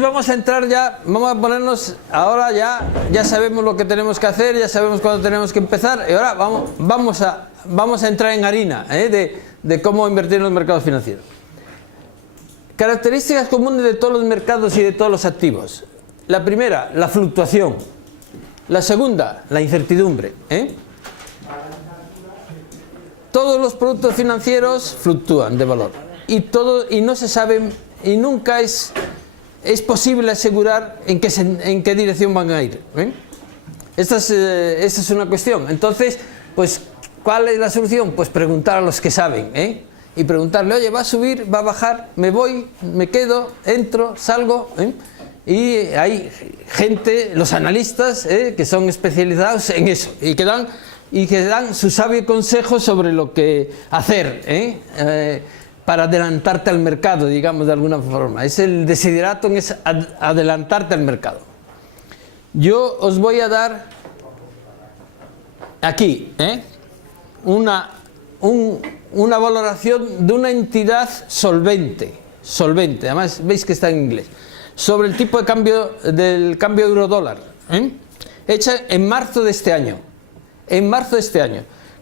Entonces vamos a entrar ya, vamos a ponernos, ahora ya sabemos lo que tenemos que hacer, ya sabemos cuándo tenemos que empezar, y ahora vamos a entrar en harina de cómo invertir en los mercados financieros. Características comunes de todos los mercados y de todos los activos. La primera, la fluctuación. La segunda, la incertidumbre. Todos los productos financieros fluctúan de valor y no se sabe y nunca es posible asegurar en qué dirección van a ir. Esta es una cuestión. Entonces, pues, ¿cuál es la solución? Pues preguntar a los que saben, y preguntarle, oye, ¿va a subir? ¿Va a bajar? ¿Me voy? ¿Me quedo? ¿Entro? ¿Salgo? Y hay gente, los analistas, que son especializados en eso y que dan su sabio consejo sobre lo que hacer, para adelantarte al mercado, digamos, de alguna forma. Es el desideratum, es adelantarte al mercado. Yo os voy a dar aquí una valoración de una entidad solvente, además veis que está en inglés, sobre el tipo de cambio del cambio euro-dólar, hecha en marzo de este año,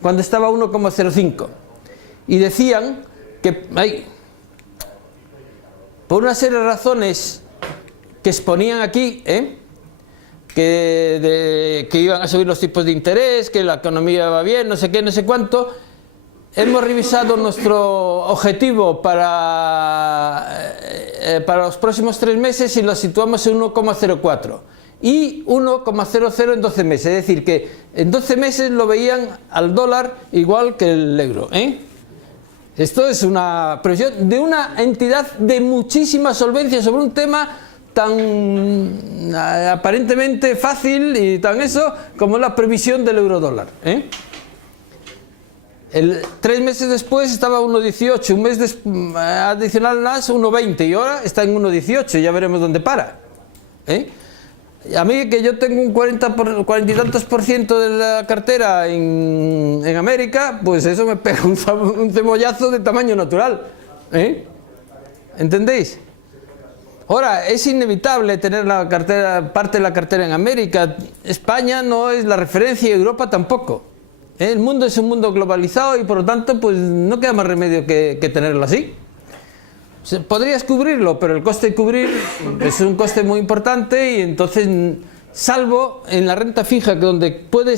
cuando estaba 1,05, y decían que por una serie de razones que exponían aquí, que iban a subir los tipos de interés, que la economía va bien, no sé qué, no sé cuánto. Hemos revisado nuestro objetivo para los próximos 3 meses y lo situamos en 1,04 y 1,00 en 12 meses, es decir, que en 12 meses lo veían al dólar igual que el euro. Esto es una previsión de una entidad de muchísima solvencia sobre un tema tan aparentemente fácil y tan eso como la previsión del euro-dólar. 3 meses después estaba 1,18, un mes adicional más 1,20 y ahora está en 1,18, ya veremos dónde para. A mí, que yo tengo un 40 y tantos % de la cartera en América, pues eso me pega un cebollazo de tamaño natural. ¿Entendéis? Ahora, es inevitable tener parte de la cartera en América. España no es la referencia y Europa tampoco. El mundo es un mundo globalizado y por lo tanto pues no queda más remedio que tenerlo así. Podrías cubrirlo, pero el coste de cubrir es un coste muy importante y entonces, salvo en la renta fija, donde puede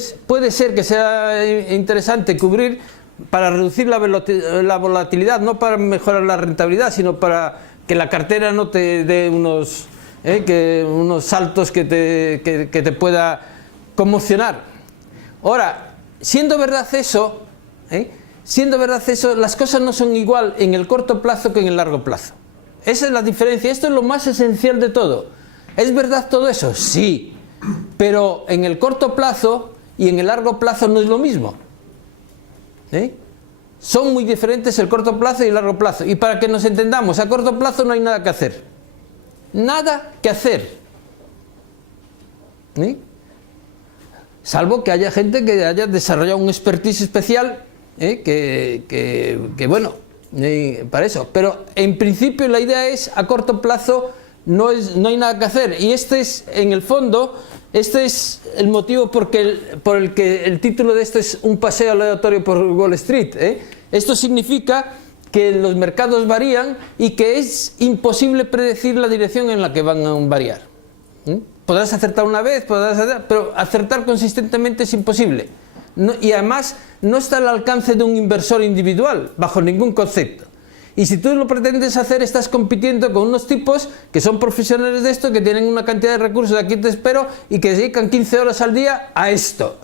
ser que sea interesante cubrir para reducir la volatilidad, no para mejorar la rentabilidad, sino para que la cartera no te dé unos saltos que te pueda conmocionar. Ahora, siendo verdad eso, las cosas no son igual en el corto plazo que en el largo plazo. Esa es la diferencia, esto es lo más esencial de todo. ¿Es verdad todo eso? Sí, pero en el corto plazo y en el largo plazo no es lo mismo. Son muy diferentes el corto plazo y el largo plazo. Y para que nos entendamos, a corto plazo no hay nada que hacer. Nada que hacer. Salvo que haya gente que haya desarrollado un expertise especial, bueno, para eso. Pero en principio la idea es, a corto plazo no hay nada que hacer. Y en el fondo, este es el motivo por el que el título de esto es un paseo aleatorio por Wall Street. Esto significa que los mercados varían y que es imposible predecir la dirección en la que van a variar. Podrás acertar una vez, pero acertar consistentemente es imposible. Y además no está al alcance de un inversor individual, bajo ningún concepto. Y si tú lo pretendes hacer, estás compitiendo con unos tipos que son profesionales de esto, que tienen una cantidad de recursos, aquí te espero, y que dedican 15 horas al día a esto.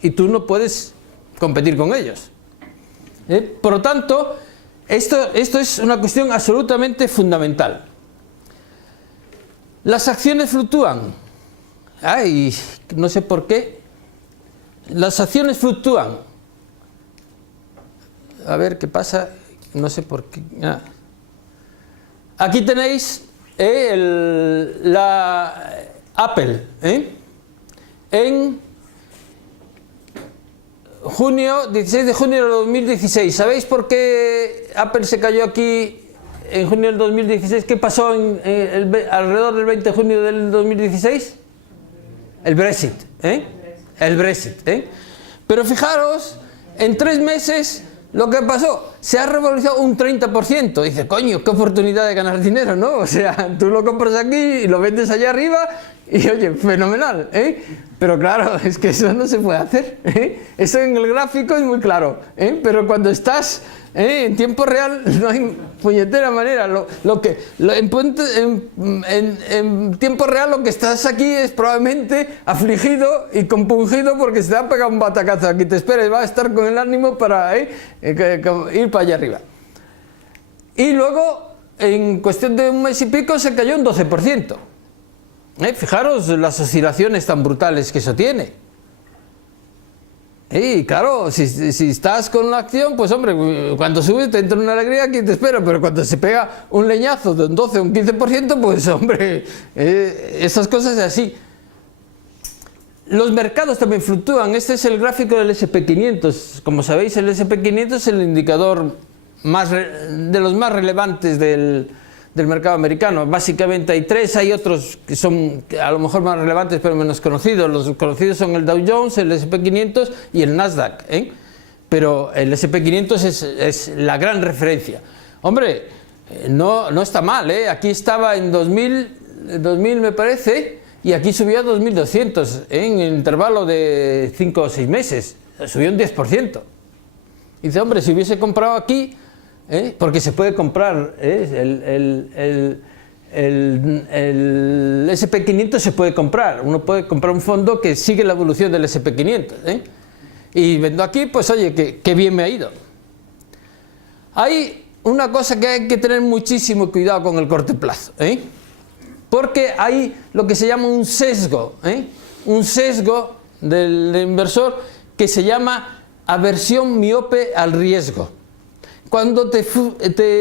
Y tú no puedes competir con ellos. Por lo tanto, esto es una cuestión absolutamente fundamental. Las acciones fluctúan. No sé por qué. Las acciones fluctúan. A ver qué pasa. No sé por qué. Aquí tenéis la Apple. En junio, 16 de junio de 2016. ¿Sabéis por qué Apple se cayó aquí en junio del 2016, ¿qué pasó alrededor del 20 de junio del 2016? El Brexit, el Brexit, Pero fijaros, en 3 meses, lo que pasó, se ha revalorizado un 30%. Dice, coño, qué oportunidad de ganar dinero, ¿no? O sea, tú lo compras aquí y lo vendes allá arriba y, oye, fenomenal, Pero claro, es que eso no se puede hacer, Eso en el gráfico es muy claro, Pero cuando estás en tiempo real no hay puñetera manera. En tiempo real lo que estás aquí es probablemente afligido y compungido porque se te ha pegado un batacazo. Aquí te esperes, va a estar con el ánimo para ir para allá arriba. Y luego, en cuestión de un mes y pico, se cayó un 12%. Fijaros las oscilaciones tan brutales que eso tiene. Y claro, si estás con la acción, pues hombre, cuando subes te entra una alegría que te espera, pero cuando se pega un leñazo de un 12 o un 15%, pues hombre, esas cosas es así. Los mercados también fluctúan. Este es el gráfico del S&P500. Como sabéis, el S&P500 es el indicador de los más relevantes del mercado americano. Básicamente hay 3, hay otros que son a lo mejor más relevantes pero menos conocidos. Los conocidos son el Dow Jones, el S&P500 y el Nasdaq, Pero el S&P500 es la gran referencia. Hombre, no está mal, Aquí estaba en 2000 me parece, y aquí subió a 2200, en el intervalo de 5 o 6 meses, subió un 10%. Y dice, hombre, si hubiese comprado aquí, porque se puede comprar, el SP500 se puede comprar, uno puede comprar un fondo que sigue la evolución del SP500, y vendo aquí, pues oye, que bien me ha ido. Hay una cosa que hay que tener muchísimo cuidado con el corto plazo, porque hay lo que se llama un sesgo del inversor que se llama aversión miope al riesgo. Cuando te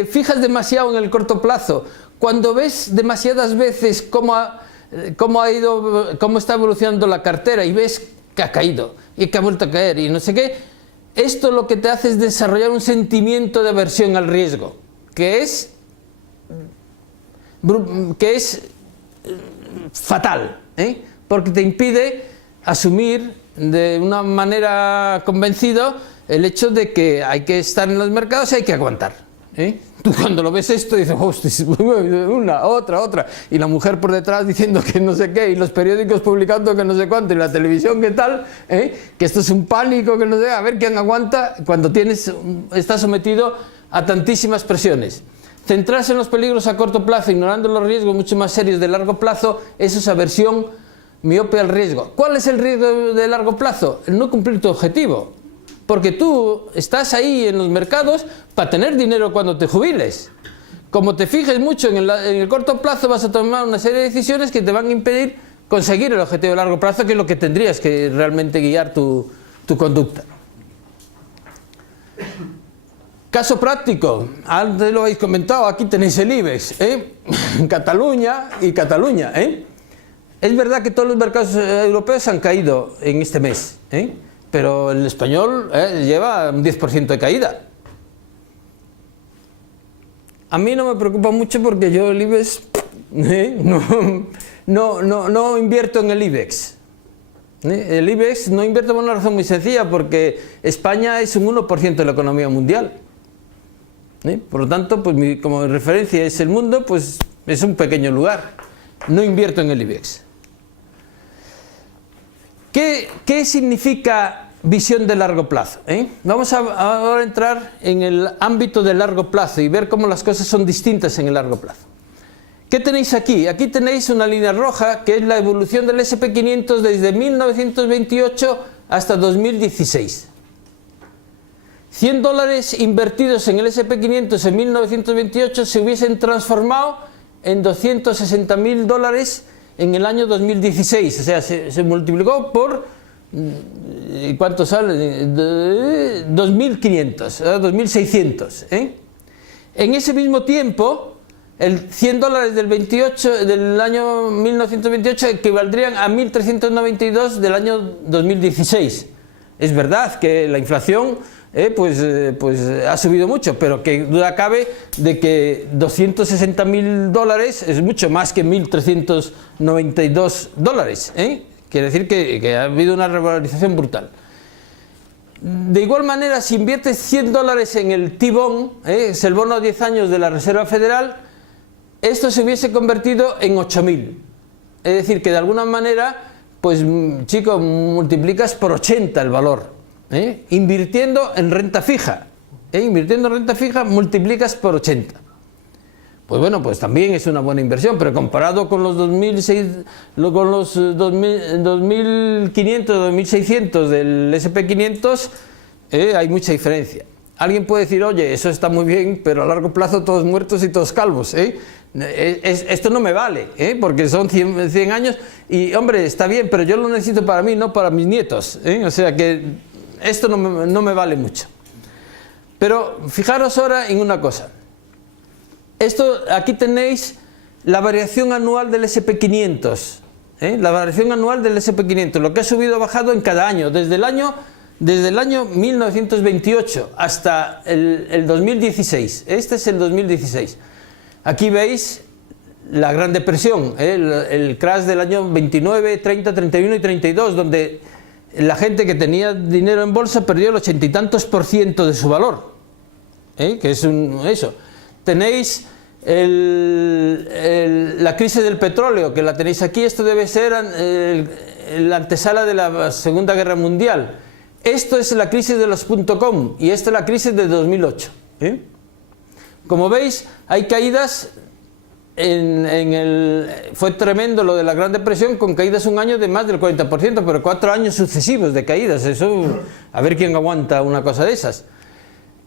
fijas demasiado en el corto plazo, cuando ves demasiadas veces cómo está evolucionando la cartera y ves que ha caído y que ha vuelto a caer y no sé qué, esto lo que te hace es desarrollar un sentimiento de aversión al riesgo, que es fatal, porque te impide asumir de una manera convencida el hecho de que hay que estar en los mercados y hay que aguantar. Tú cuando lo ves esto dices, hostia, una, otra, y la mujer por detrás diciendo que no sé qué, y los periódicos publicando que no sé cuánto, y la televisión que tal, que esto es un pánico, que no sé, a ver quién aguanta cuando estás sometido a tantísimas presiones. Centrarse en los peligros a corto plazo, ignorando los riesgos mucho más serios de largo plazo, eso es aversión miope al riesgo. ¿Cuál es el riesgo de largo plazo? El no cumplir tu objetivo. Porque tú estás ahí en los mercados para tener dinero cuando te jubiles. Como te fijes mucho en el corto plazo, vas a tomar una serie de decisiones que te van a impedir conseguir el objetivo de largo plazo, que es lo que tendrías que realmente guiar tu conducta. Caso práctico, antes lo habéis comentado, aquí tenéis el IBEX, Cataluña y Cataluña, Es verdad que todos los mercados europeos han caído en este mes, pero el español lleva un 10% de caída. A mí no me preocupa mucho porque yo el IBEX no invierto en el IBEX. El IBEX no invierto por una razón muy sencilla, porque España es un 1% de la economía mundial. Por lo tanto, pues como referencia es el mundo, pues es un pequeño lugar. No invierto en el IBEX. ¿Qué significa visión de largo plazo? Vamos ahora a entrar en el ámbito de largo plazo y ver cómo las cosas son distintas en el largo plazo. ¿Qué tenéis aquí? Aquí tenéis una línea roja que es la evolución del SP500 desde 1928 hasta 2016. $100 invertidos en el SP500 en 1928 se hubiesen transformado en $260.000 en el año 2016, o sea, se multiplicó por, ¿cuánto sale? 2.500, 2.600. En ese mismo tiempo, el $100 del año 1928 equivaldrían a 1.392 del año 2016. Es verdad que la inflación pues ha subido mucho, pero que duda cabe de que $260.000 es mucho más que $1.392. Quiere decir que ha habido una revalorización brutal. De igual manera, si inviertes $100 en el T-Bond, es el bono a 10 años de la Reserva Federal, esto se hubiese convertido en 8.000. Es decir, que de alguna manera, pues chico, multiplicas por 80 el valor. Invirtiendo en renta fija. Invirtiendo en renta fija, multiplicas por 80. Pues bueno, pues también es una buena inversión, pero comparado con los 2.500, 2.600 del SP500, hay mucha diferencia. Alguien puede decir, oye, eso está muy bien, pero a largo plazo todos muertos y todos calvos. Esto no me vale, porque son 100 años y, hombre, está bien, pero yo lo necesito para mí, no para mis nietos. O sea que esto no me vale mucho. Pero fijaros ahora en una cosa. Aquí tenéis la variación anual del SP500. La variación anual del SP500, lo que ha subido o bajado en cada año, desde el año 1928 hasta el 2016. Este es el 2016. Aquí veis la Gran Depresión, el crash del año 29, 30, 31 y 32, donde la gente que tenía dinero en bolsa perdió el 80 y tantos % de su valor. Que es eso. Tenéis la crisis del petróleo, que la tenéis aquí. Esto debe ser la antesala de la Segunda Guerra Mundial. Esto es la crisis de los .com y esta es la crisis de 2008. Como veis, hay caídas. Fue tremendo lo de la Gran Depresión, con caídas un año de más del 40%, pero 4 años sucesivos de caídas. Eso, a ver quién aguanta una cosa de esas.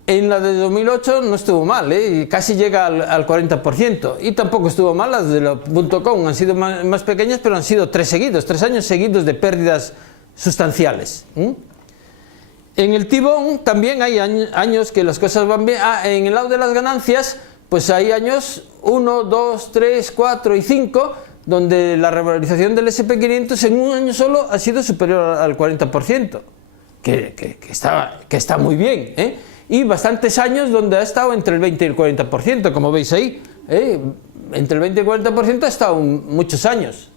En la de 2008 no estuvo mal, casi llega al 40%, y tampoco estuvo mal las de la .com, han sido más pequeñas, pero han sido 3 años seguidos de pérdidas sustanciales. En el T-Bond también hay años que las cosas van bien. En el lado de las ganancias, pues hay años 1, 2, 3, 4 y 5, donde la revalorización del SP500 en un año solo ha sido superior al 40%, que está muy bien, y bastantes años donde ha estado entre el 20 y el 40%, como veis ahí, entre el 20 y el 40% ha estado muchos años.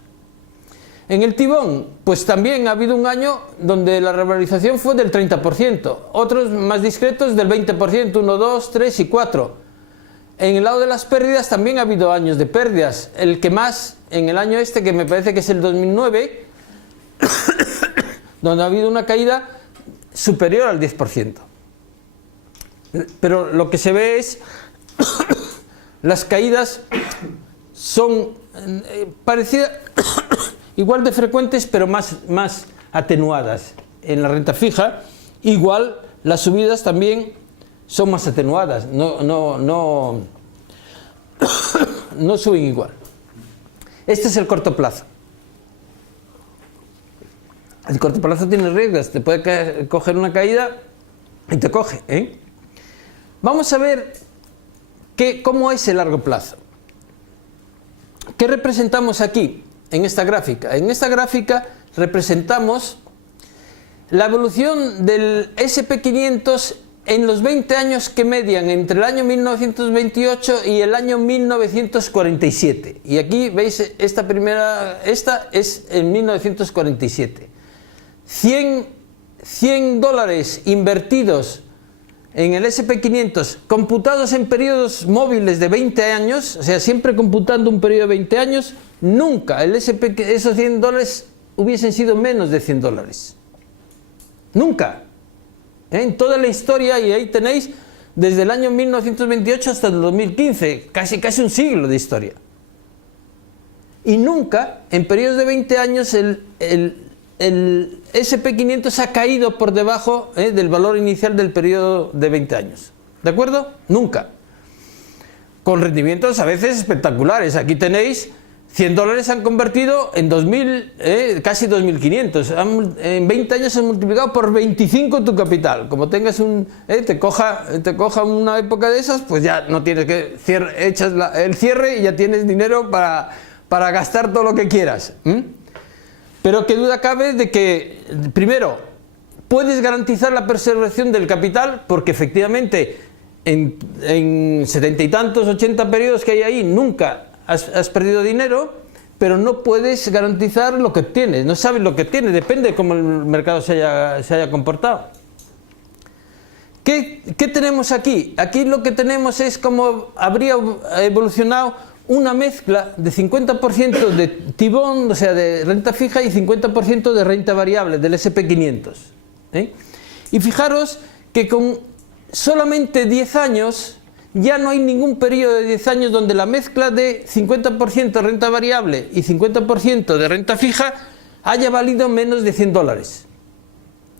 En el T-Bond, pues también ha habido un año donde la revalorización fue del 30%, otros más discretos del 20%, 1, 2, 3 y 4. En el lado de las pérdidas también ha habido años de pérdidas, el que más en el año que me parece que es el 2009, donde ha habido una caída superior al 10%. Pero lo que se ve es las caídas son parecidas, igual de frecuentes, pero más atenuadas. En la renta fija, igual las subidas también son más atenuadas, no suben igual. Este es el corto plazo. El corto plazo tiene riesgos, te puede coger una caída y te coge. Vamos a ver cómo es el largo plazo. ¿Qué representamos aquí en esta gráfica? En esta gráfica representamos la evolución del SP500 en los 20 años que median entre el año 1928 y el año 1947. Y aquí veis esta es en 1947. $100 invertidos en el SP500, computados en periodos móviles de 20 años, o sea, siempre computando un periodo de 20 años, nunca esos $100 hubiesen sido menos de $100. Nunca. En toda la historia, y ahí tenéis desde el año 1928 hasta el 2015, casi un siglo de historia. Y nunca, en periodos de 20 años, el SP500 ha caído por debajo del valor inicial del periodo de 20 años. ¿De acuerdo? Nunca. Con rendimientos a veces espectaculares. Aquí tenéis $100 se han convertido en 2.000, casi 2.500. En 20 años se han multiplicado por 25 tu capital. Como tengas te coja una época de esas, pues ya no tienes que echas el cierre y ya tienes dinero para gastar todo lo que quieras. Pero qué duda cabe de que, primero, puedes garantizar la preservación del capital porque efectivamente en 70 y tantos, 80 periodos que hay ahí nunca has perdido dinero, pero no puedes garantizar lo que obtienes, no sabes lo que obtienes, depende de cómo el mercado se haya comportado. ¿Qué tenemos aquí? Aquí lo que tenemos es como habría evolucionado una mezcla de 50% de T-bond, o sea, de renta fija, y 50% de renta variable, del SP500. Y fijaros que con solamente 10 años, ya no hay ningún periodo de 10 años donde la mezcla de 50% de renta variable y 50% de renta fija haya valido menos de $100.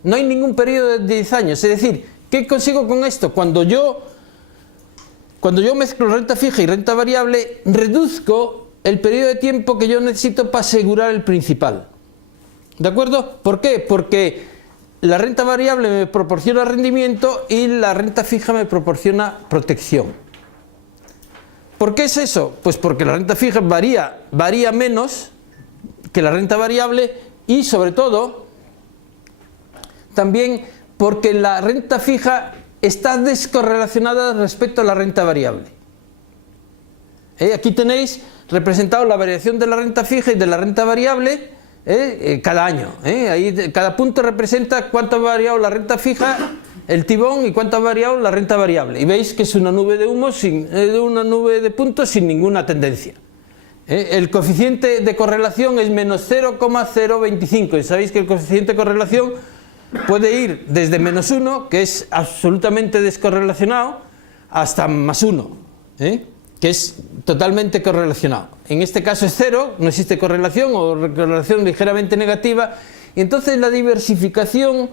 No hay ningún periodo de 10 años, es decir, ¿qué consigo con esto? Cuando yo mezclo renta fija y renta variable, reduzco el periodo de tiempo que yo necesito para asegurar el principal. ¿De acuerdo? ¿Por qué? Porque la renta variable me proporciona rendimiento y la renta fija me proporciona protección. ¿Por qué es eso? Pues porque la renta fija varía menos que la renta variable y sobre todo también porque la renta fija está descorrelacionada respecto a la renta variable. Aquí tenéis representado la variación de la renta fija y de la renta variable cada año. Ahí cada punto representa cuánto ha variado la renta fija, el T-bond, y cuánto ha variado la renta variable. Y veis que es una nube de humo, una nube de puntos sin ninguna tendencia. El coeficiente de correlación es menos 0,025. Y sabéis que el coeficiente de correlación puede ir desde menos 1, que es absolutamente descorrelacionado, hasta más 1, que es totalmente correlacionado. En este caso es 0, no existe correlación o correlación ligeramente negativa, y entonces la diversificación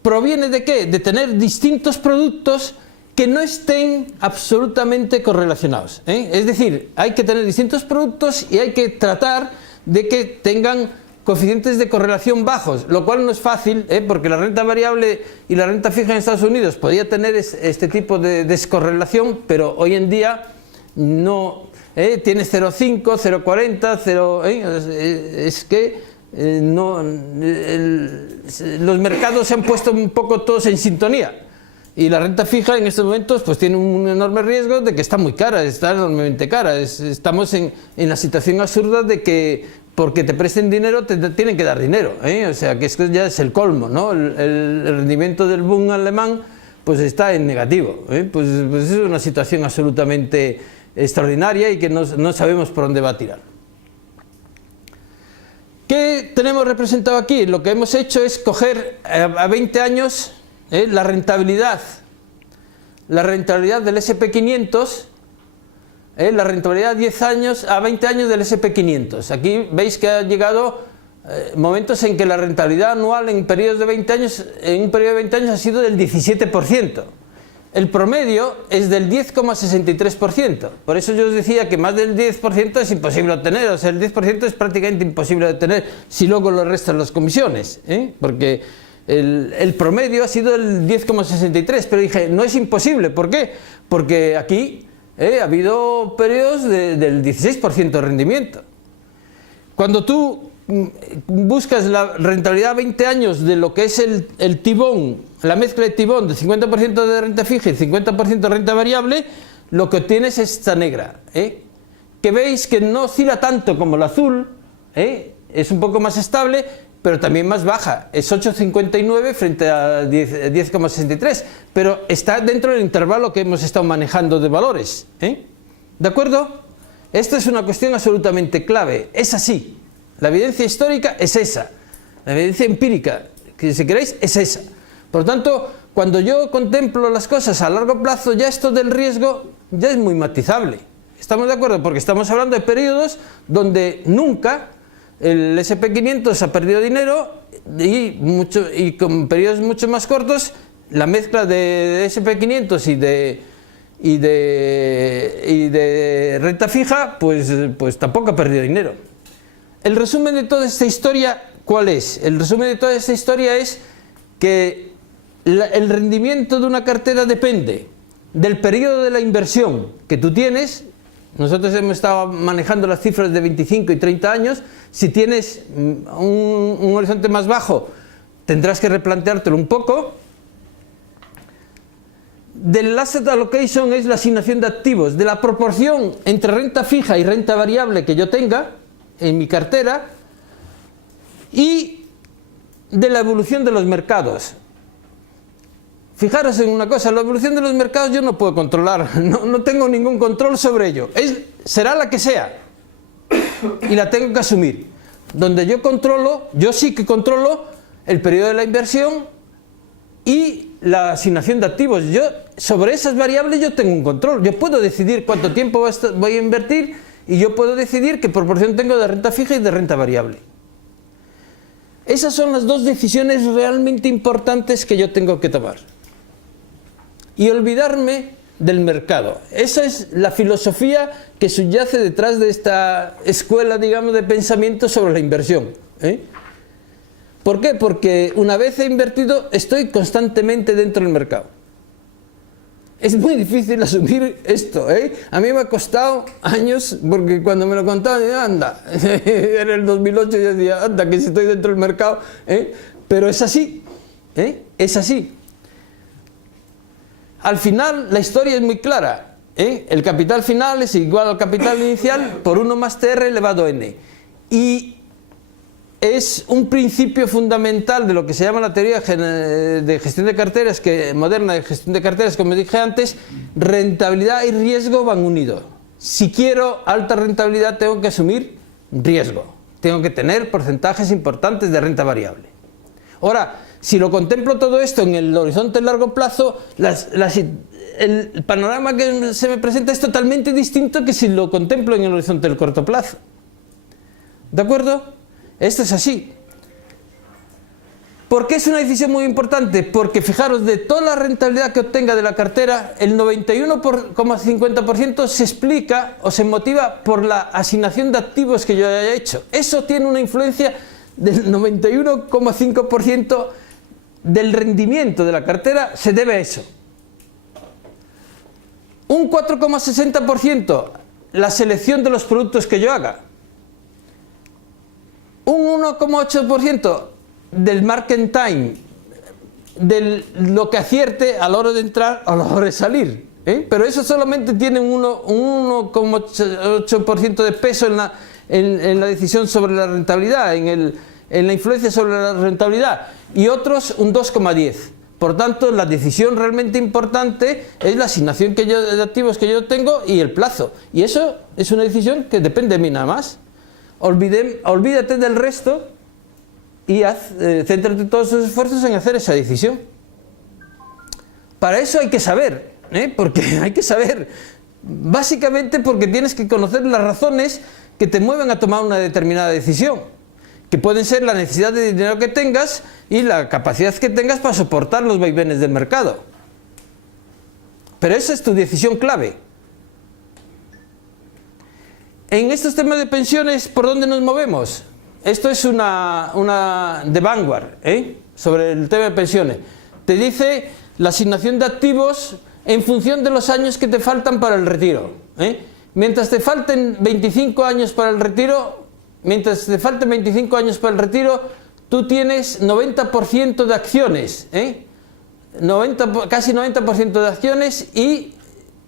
proviene ¿de qué? De tener distintos productos que no estén absolutamente correlacionados. Es decir, hay que tener distintos productos y hay que tratar de que tengan coeficientes de correlación bajos, lo cual no es fácil, porque la renta variable y la renta fija en Estados Unidos podría tener este tipo de descorrelación, pero hoy en día no, tiene 0,5, 0,40, 0, es que los mercados se han puesto un poco todos en sintonía. Y la renta fija en estos momentos pues tiene un enorme riesgo de que está muy cara, está enormemente cara. Estamos en la situación absurda de que porque te presten dinero te tienen que dar dinero, o sea que esto ya es el colmo, ¿no? El rendimiento del Bund alemán pues está en negativo, pues es una situación absolutamente extraordinaria y que no sabemos por dónde va a tirar. ¿Qué tenemos representado aquí? Lo que hemos hecho es coger a 20 años la rentabilidad del SP500, la rentabilidad a 20 años del SP500. Aquí veis que ha llegado momentos en que la rentabilidad anual en periodos de 20 años, en un periodo de 20 años ha sido del 17%. El promedio es del 10,63%. Por eso yo os decía que más del 10% es imposible obtener, o sea, el 10% es prácticamente imposible de obtener si luego lo restan las comisiones, porque el promedio ha sido el 10,63%, pero dije, no es imposible. ¿Por qué? Porque aquí ha habido periodos del 16% de rendimiento. Cuando tú buscas la rentabilidad a 20 años de lo que es el T-bond, la mezcla de T-bond de 50% de renta fija y 50% de renta variable, lo que obtienes es esta negra, que veis que no oscila tanto como el azul, es un poco más estable, pero también más baja, es 8,59 frente a 10,63, pero está dentro del intervalo que hemos estado manejando de valores, ¿de acuerdo? Esta es una cuestión absolutamente clave, es así, la evidencia histórica es esa, la evidencia empírica, que si queréis, es esa. Por lo tanto, cuando yo contemplo las cosas a largo plazo, ya esto del riesgo ya es muy matizable. ¿Estamos de acuerdo? Porque estamos hablando de periodos donde nunca el SP500 ha perdido dinero y con periodos mucho más cortos la mezcla de SP500 y de renta fija pues tampoco ha perdido dinero. El resumen de toda esta historia, ¿cuál es? El resumen de toda esta historia es que el rendimiento de una cartera depende del periodo de la inversión que tú tienes. Nosotros hemos estado manejando las cifras de 25 y 30 años. Si tienes un horizonte más bajo, tendrás que replanteártelo un poco. Del asset allocation es la asignación de activos, de la proporción entre renta fija y renta variable que yo tenga en mi cartera, y de la evolución de los mercados. Fijaros en una cosa, la evolución de los mercados yo no puedo controlar, no tengo ningún control sobre ello, será la que sea, y la tengo que asumir. Donde yo sí que controlo el periodo de la inversión y la asignación de activos. Sobre esas variables yo tengo un control, yo puedo decidir cuánto tiempo voy a invertir, y yo puedo decidir qué proporción tengo de renta fija y de renta variable. Esas son las dos decisiones realmente importantes que yo tengo que tomar. Y olvidarme del mercado. Esa es la filosofía que subyace detrás de esta escuela, digamos, de pensamiento sobre la inversión. ¿Por qué? Porque una vez he invertido, estoy constantemente dentro del mercado. Es muy difícil asumir esto, A mí me ha costado años, porque cuando me lo contaban, anda, en el 2008 yo decía, anda, que si estoy dentro del mercado, pero es así, es así. Al final, la historia es muy clara, el capital final es igual al capital inicial por 1 más TR elevado a N. Y es un principio fundamental de lo que se llama la teoría de gestión de carteras, moderna de gestión de carteras, como dije antes. Rentabilidad y riesgo van unidos. Si quiero alta rentabilidad, tengo que asumir riesgo, tengo que tener porcentajes importantes de renta variable. Ahora, si lo contemplo todo esto en el horizonte largo plazo, el panorama que se me presenta es totalmente distinto que si lo contemplo en el horizonte del corto plazo. ¿De acuerdo? Esto es así. ¿Por qué es una decisión muy importante? Porque fijaros, de toda la rentabilidad que obtenga de la cartera, el 91,50% se explica o se motiva por la asignación de activos que yo haya hecho. Eso tiene una influencia del 91,5% del rendimiento de la cartera, se debe a eso. Un 4,60% la selección de los productos que yo haga. Un 1,8% del market time, de lo que acierte a la hora de entrar o a la hora de salir. Pero eso solamente tiene un 1,8% de peso en la decisión sobre la rentabilidad, en la influencia sobre la rentabilidad, y otros un 2,10%. Por tanto, la decisión realmente importante es la asignación de activos que yo tengo y el plazo. Y eso es una decisión que depende de mí nada más. Olvídate del resto y céntrate todos tus esfuerzos en hacer esa decisión. Para eso hay que saber, porque hay que saber, básicamente porque tienes que conocer las razones que te mueven a tomar una determinada decisión, que pueden ser la necesidad de dinero que tengas y la capacidad que tengas para soportar los vaivenes del mercado. Pero esa es tu decisión clave. En estos temas de pensiones, ¿por dónde nos movemos? Esto es una de Vanguard, sobre el tema de pensiones. Te dice la asignación de activos en función de los años que te faltan para el retiro. Mientras te falten 25 años para el retiro, tú tienes 90% de acciones, casi 90% de acciones y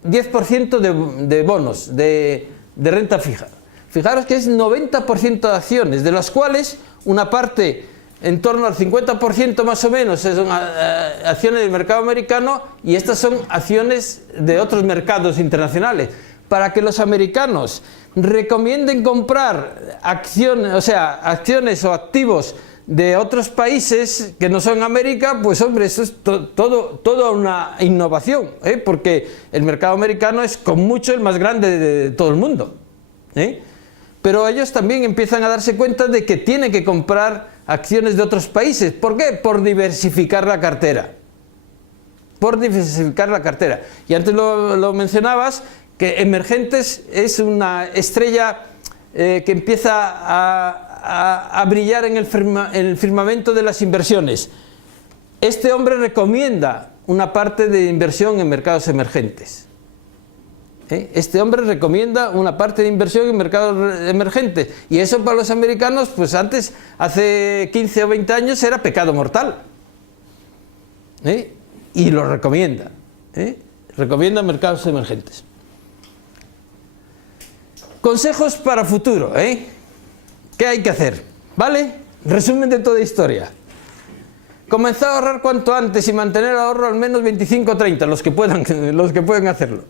10% de bonos, de renta fija. Fijaros que es 90% de acciones, de las cuales una parte, en torno al 50% más o menos, son acciones del mercado americano, y estas son acciones de otros mercados internacionales. Para que los americanos recomienden comprar acciones o activos de otros países que no son América, pues hombre, eso es toda una innovación, porque el mercado americano es con mucho el más grande de todo el mundo. Pero ellos también empiezan a darse cuenta de que tienen que comprar acciones de otros países. ¿Por qué? Por diversificar la cartera. Y antes lo mencionabas, que Emergentes es una estrella que empieza a brillar en el firmamento de las inversiones. Este hombre recomienda una parte de inversión en mercados emergentes. Este hombre recomienda una parte de inversión en mercados emergentes, y eso para los americanos, pues antes, hace 15 o 20 años, era pecado mortal. Y lo recomienda. Recomienda mercados emergentes. Consejos para futuro. ¿Qué hay que hacer? ¿Vale? Resumen de toda historia. Comenzar a ahorrar cuanto antes y mantener el ahorro al menos 25 o 30, los que puedan hacerlo.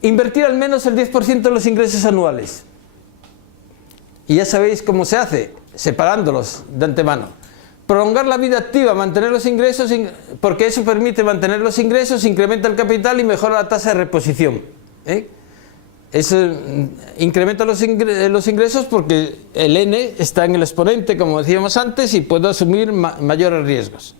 Invertir al menos el 10% de los ingresos anuales. Y ya sabéis cómo se hace, separándolos de antemano. Prolongar la vida activa, mantener los ingresos, porque eso permite mantener los ingresos, incrementa el capital y mejora la tasa de reposición. Eso incrementa los ingresos porque el N está en el exponente, como decíamos antes, y puedo asumir mayores riesgos.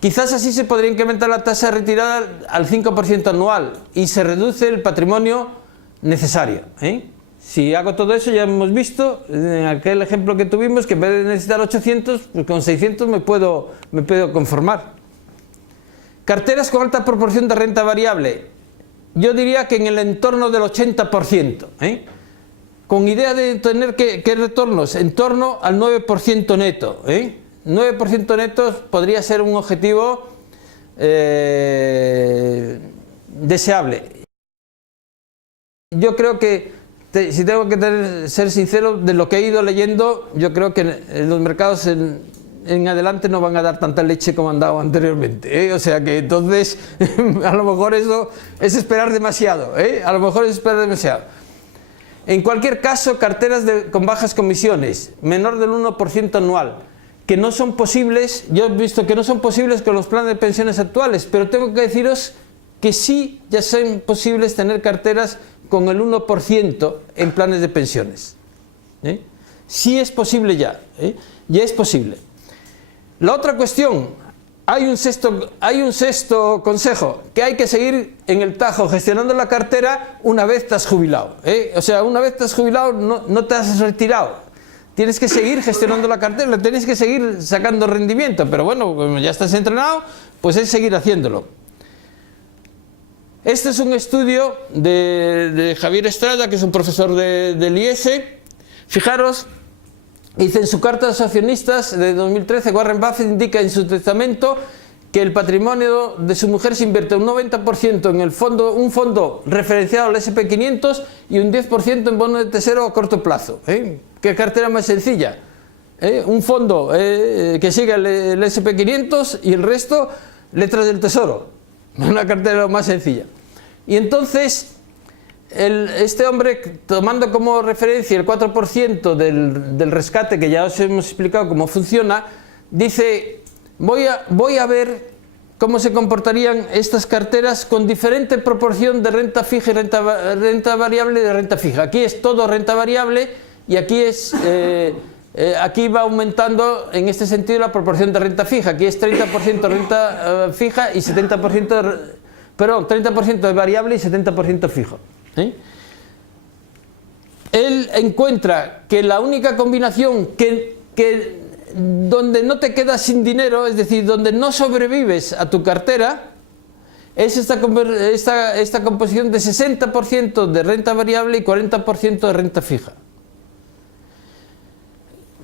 Quizás así se podría incrementar la tasa de retirada al 5% anual y se reduce el patrimonio necesario. Si hago todo eso, ya hemos visto en aquel ejemplo que tuvimos, que en vez de necesitar 800, pues con 600 me puedo conformar. Carteras con alta proporción de renta variable. Yo diría que en el entorno del 80%. Con idea de tener ¿qué retornos? En torno al 9% neto. 9% netos podría ser un objetivo deseable. Yo creo que, si tengo que ser sincero, de lo que he ido leyendo, yo creo que los mercados en adelante no van a dar tanta leche como han dado anteriormente. O sea que entonces, a lo mejor eso es esperar demasiado. A lo mejor es esperar demasiado. En cualquier caso, carteras con bajas comisiones, menor del 1% anual, que no son posibles, yo he visto que no son posibles con los planes de pensiones actuales, pero tengo que deciros que sí ya son posibles tener carteras con el 1% en planes de pensiones. Sí es posible ya, ya es posible. La otra cuestión, hay un sexto consejo, que hay que seguir en el tajo gestionando la cartera una vez te has jubilado. O sea, una vez te has jubilado no te has retirado. Tienes que seguir gestionando la cartera, tienes que seguir sacando rendimiento, pero bueno, como ya estás entrenado, pues es seguir haciéndolo. Este es un estudio de Javier Estrada, que es un profesor del IES. Fijaros, dice en su carta de los accionistas de 2013, Warren Buffett indica en su testamento que el patrimonio de su mujer se invierte un 90% en un fondo referenciado al S&P 500 y un 10% en bonos de tesoro a corto plazo. ¿Qué cartera más sencilla? Un fondo que siga el S&P 500 y el resto letras del tesoro. Una cartera más sencilla. Y entonces, este hombre, tomando como referencia el 4% del rescate, que ya os hemos explicado cómo funciona, dice: voy a ver cómo se comportarían estas carteras con diferente proporción de renta fija y renta variable de renta fija. Aquí es todo renta variable y aquí aquí va aumentando en este sentido la proporción de renta fija. Aquí es 30% renta fija y 30% de variable y 70% fijo. Él encuentra que la única combinación donde no te quedas sin dinero, es decir, donde no sobrevives a tu cartera, es esta composición de 60% de renta variable y 40% de renta fija.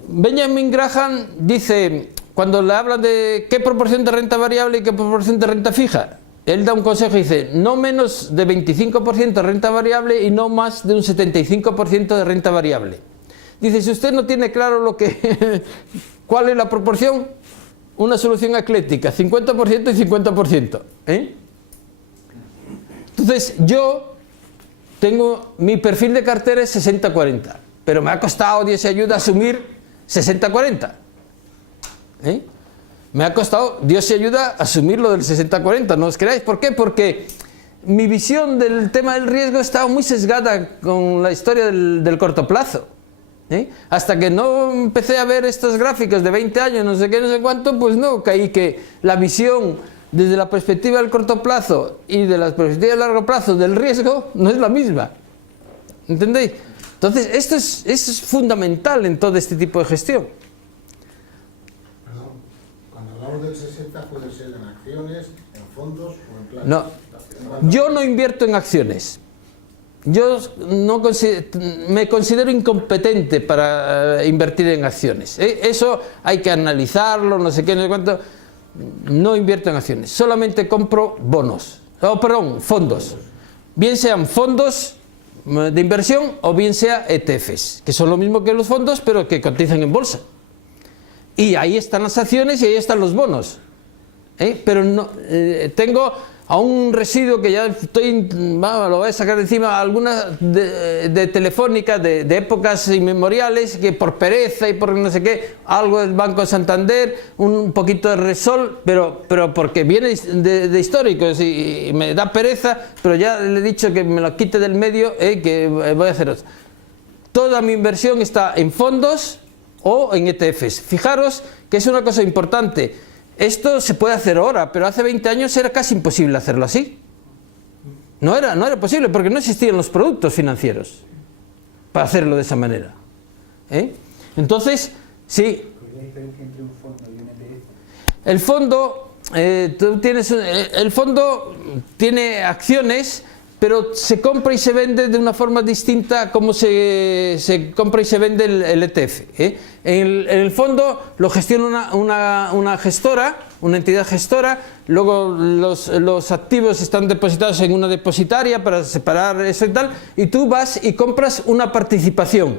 Benjamin Graham dice, cuando le hablan de qué proporción de renta variable y qué proporción de renta fija, él da un consejo y dice: no menos de 25% de renta variable y no más de un 75% de renta variable. Dice, si usted no tiene claro cuál es la proporción, una solución ecléctica, 50% y 50%. Entonces, yo tengo, mi perfil de cartera es 60-40, pero me ha costado, Dios y ayuda, asumir 60-40. Me ha costado, Dios y ayuda, asumir lo del 60-40, no os creáis. ¿Por qué? Porque mi visión del tema del riesgo estaba muy sesgada con la historia del corto plazo. Hasta que no empecé a ver estas gráficas de 20 años, no sé qué, no sé cuánto, pues no, caí que la visión desde la perspectiva del corto plazo y de la perspectiva del largo plazo del riesgo no es la misma. ¿Entendéis? Entonces, esto es fundamental en todo este tipo de gestión. Perdón, cuando hablamos del 60 puede ser en acciones, en fondos o en planes. Yo no invierto en acciones. Yo no me considero incompetente para invertir en acciones. Eso hay que analizarlo, no sé qué, no sé cuánto. No invierto en acciones, solamente compro bonos, fondos. Bien sean fondos de inversión o bien sea ETFs, que son lo mismo que los fondos, pero que cotizan en bolsa. Y ahí están las acciones y ahí están los bonos. Pero no, tengo a un residuo que ya lo voy a sacar de encima, algunas de Telefónica, de épocas inmemoriales, que por pereza y por no sé qué, algo del Banco de Santander, un poquito de Resol, pero porque viene de históricos y me da pereza, pero ya le he dicho que me lo quite del medio, que voy a hacer otro. Toda mi inversión está en fondos o en ETFs. Fijaros que es una cosa importante. Esto se puede hacer ahora, pero hace 20 años era casi imposible hacerlo así. No era posible porque no existían los productos financieros para hacerlo de esa manera. Entonces, sí. ¿Cuál es la diferencia entre un fondo y un ETF? El fondo tiene acciones, pero se compra y se vende de una forma distinta como se compra y se vende el ETF. En el fondo lo gestiona una gestora, una entidad gestora, luego los activos están depositados en una depositaria para separar eso y tal, y tú vas y compras una participación,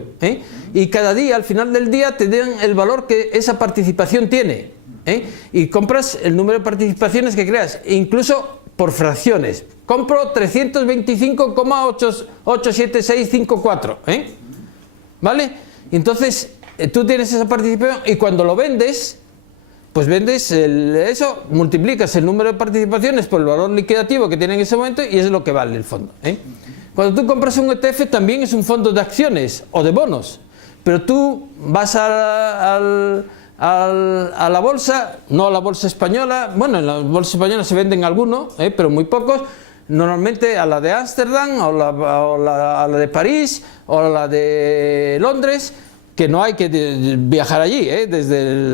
y cada día, al final del día, te dan el valor que esa participación tiene, y compras el número de participaciones que creas, incluso por fracciones. Compro 325,87654, ¿vale? Entonces, tú tienes esa participación y cuando lo vendes, pues vendes eso, multiplicas el número de participaciones por el valor liquidativo que tiene en ese momento y es lo que vale el fondo. Cuando tú compras un ETF también es un fondo de acciones o de bonos, pero tú vas a la bolsa, no a la bolsa española, bueno, en la bolsa española se venden algunos, pero muy pocos, normalmente a la de Ámsterdam, o a la de París, o a la de Londres, que no hay que viajar allí, desde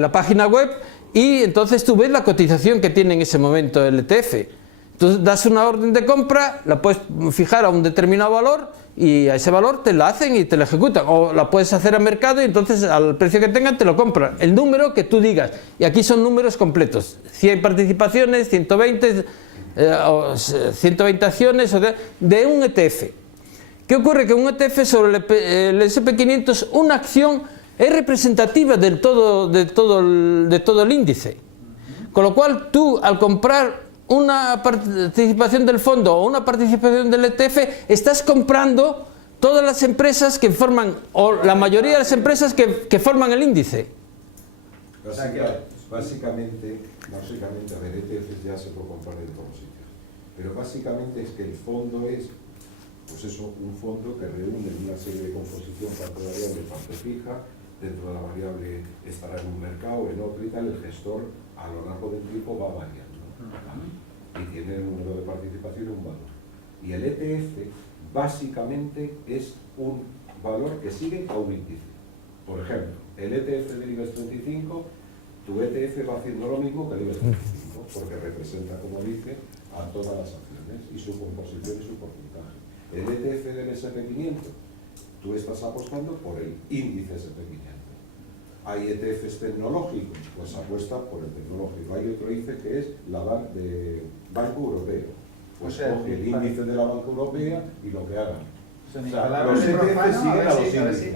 la página web, y entonces tú ves la cotización que tiene en ese momento el ETF. Entonces das una orden de compra, la puedes fijar a un determinado valor y a ese valor te la hacen y te la ejecutan, o la puedes hacer a mercado y entonces al precio que tengan te lo compran, el número que tú digas, y aquí son números completos, 100 participaciones, 120 acciones de un ETF. ¿Qué ocurre? Que un ETF sobre el SP500, una acción es representativa de todo el índice, con lo cual tú al comprar una participación del fondo o una participación del ETF, estás comprando todas las empresas que forman, o la mayoría de las empresas que forman el índice. Básicamente, a ver, ETFs ya se puede comprar en todos sitios, pero básicamente es que el fondo es, pues eso, un fondo que reúne una serie de composición, parte variable, parte fija. Dentro de la variable estará en un mercado, en otro y tal, el gestor a lo largo del tiempo va variando. Y tiene un número de participación y un valor. Y el ETF básicamente es un valor que sigue a un índice. Por ejemplo, el ETF del IBEX 35, tu ETF va haciendo lo mismo que el IBEX 35, porque representa, como dice, a todas las acciones y su composición y su porcentaje. El ETF del SP500, tú estás apostando por el índice SP500. Hay ETFs tecnológicos, pues apuesta por el tecnológico. Hay otro índice que es la de Banco Europeo. Pues coge el índice de la Banca Europea y lo que hagan. O sea, los ETFs siguen a los índices.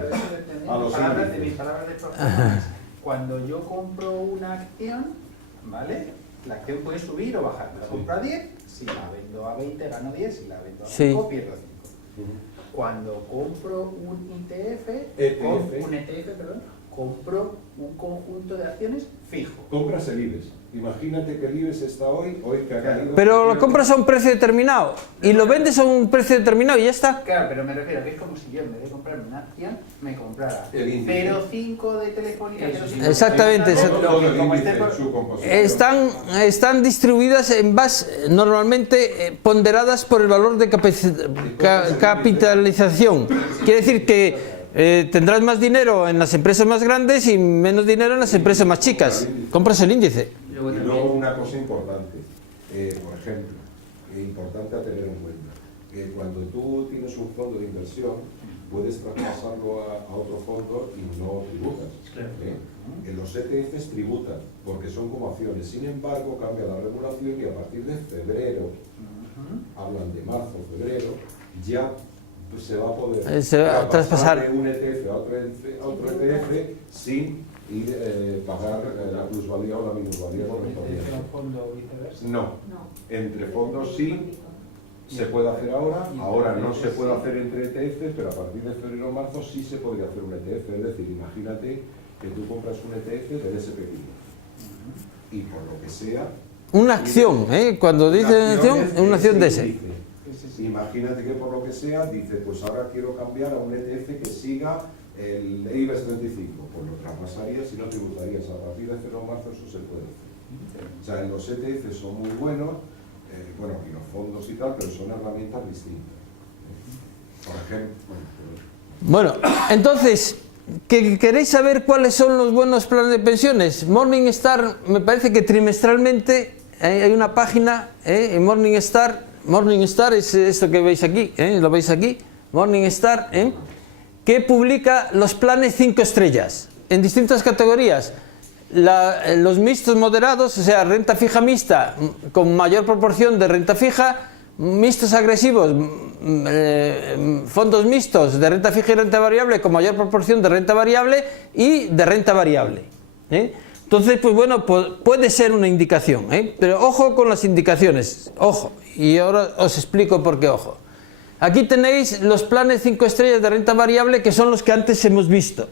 A los índices. Mis palabras de profano es, cuando yo compro una acción, ¿vale? La acción puede subir o bajar. La compro a 10, si la vendo a 20 gano 10, si la vendo a 5 pierdo 5. Cuando compro un ETF, compro un conjunto de acciones fijo. Compras el IBEX. Imagínate que el IBEX está hoy que ha caído. Pero lo compras a un precio determinado y lo vendes a un precio determinado y ya está. Claro, pero me refiero a que es como si yo en vez de comprarme una acción me comprara 0,5 de Telefónica. Exactamente. Están distribuidas en base, normalmente ponderadas por el valor de capitalización. Quiere decir que tendrás más dinero en las empresas más grandes y menos dinero en las empresas más chicas. Compras el índice. Y luego una cosa importante, por ejemplo, importante a tener en cuenta. Cuando tú tienes un fondo de inversión, puedes traspasarlo a otro fondo y no tributas. En los ETFs tributan, porque son como acciones. Sin embargo, cambia la regulación y a partir de febrero, hablan de marzo, febrero, ya se va a poder traspasar de un ETF a otro ETF sin pagar la plusvalía o la minusvalía correspondiente. No, entre fondos sí se puede hacer ahora no se puede hacer entre ETFs, pero a partir de febrero o marzo sí se podría hacer un ETF. Es decir, imagínate que tú compras un ETF del SP5 y por lo que sea... Una acción, cuando dice acción, una acción de ese. Imagínate que por lo que sea, dice, pues ahora quiero cambiar a un ETF que siga el IBEX 35, pues lo traspasarías y no tributarías. A partir de 0 de marzo eso se puede hacer. O sea, los ETFs son muy buenos, bueno, y los fondos y tal, pero son herramientas distintas. Por ejemplo... Bueno, entonces, ¿queréis saber cuáles son los buenos planes de pensiones? Morningstar, me parece que trimestralmente hay una página en Morningstar es esto que veis aquí, lo veis aquí, Morningstar, que publica los planes 5 estrellas en distintas categorías. Los mixtos moderados, o sea, renta fija mixta con mayor proporción de renta fija, mixtos agresivos, fondos mixtos de renta fija y renta variable con mayor proporción de renta variable y de renta variable. Entonces, pues bueno, puede ser una indicación, pero ojo con las indicaciones, ojo, y ahora os explico por qué ojo. Aquí tenéis los planes 5 estrellas de renta variable, que son los que antes hemos visto.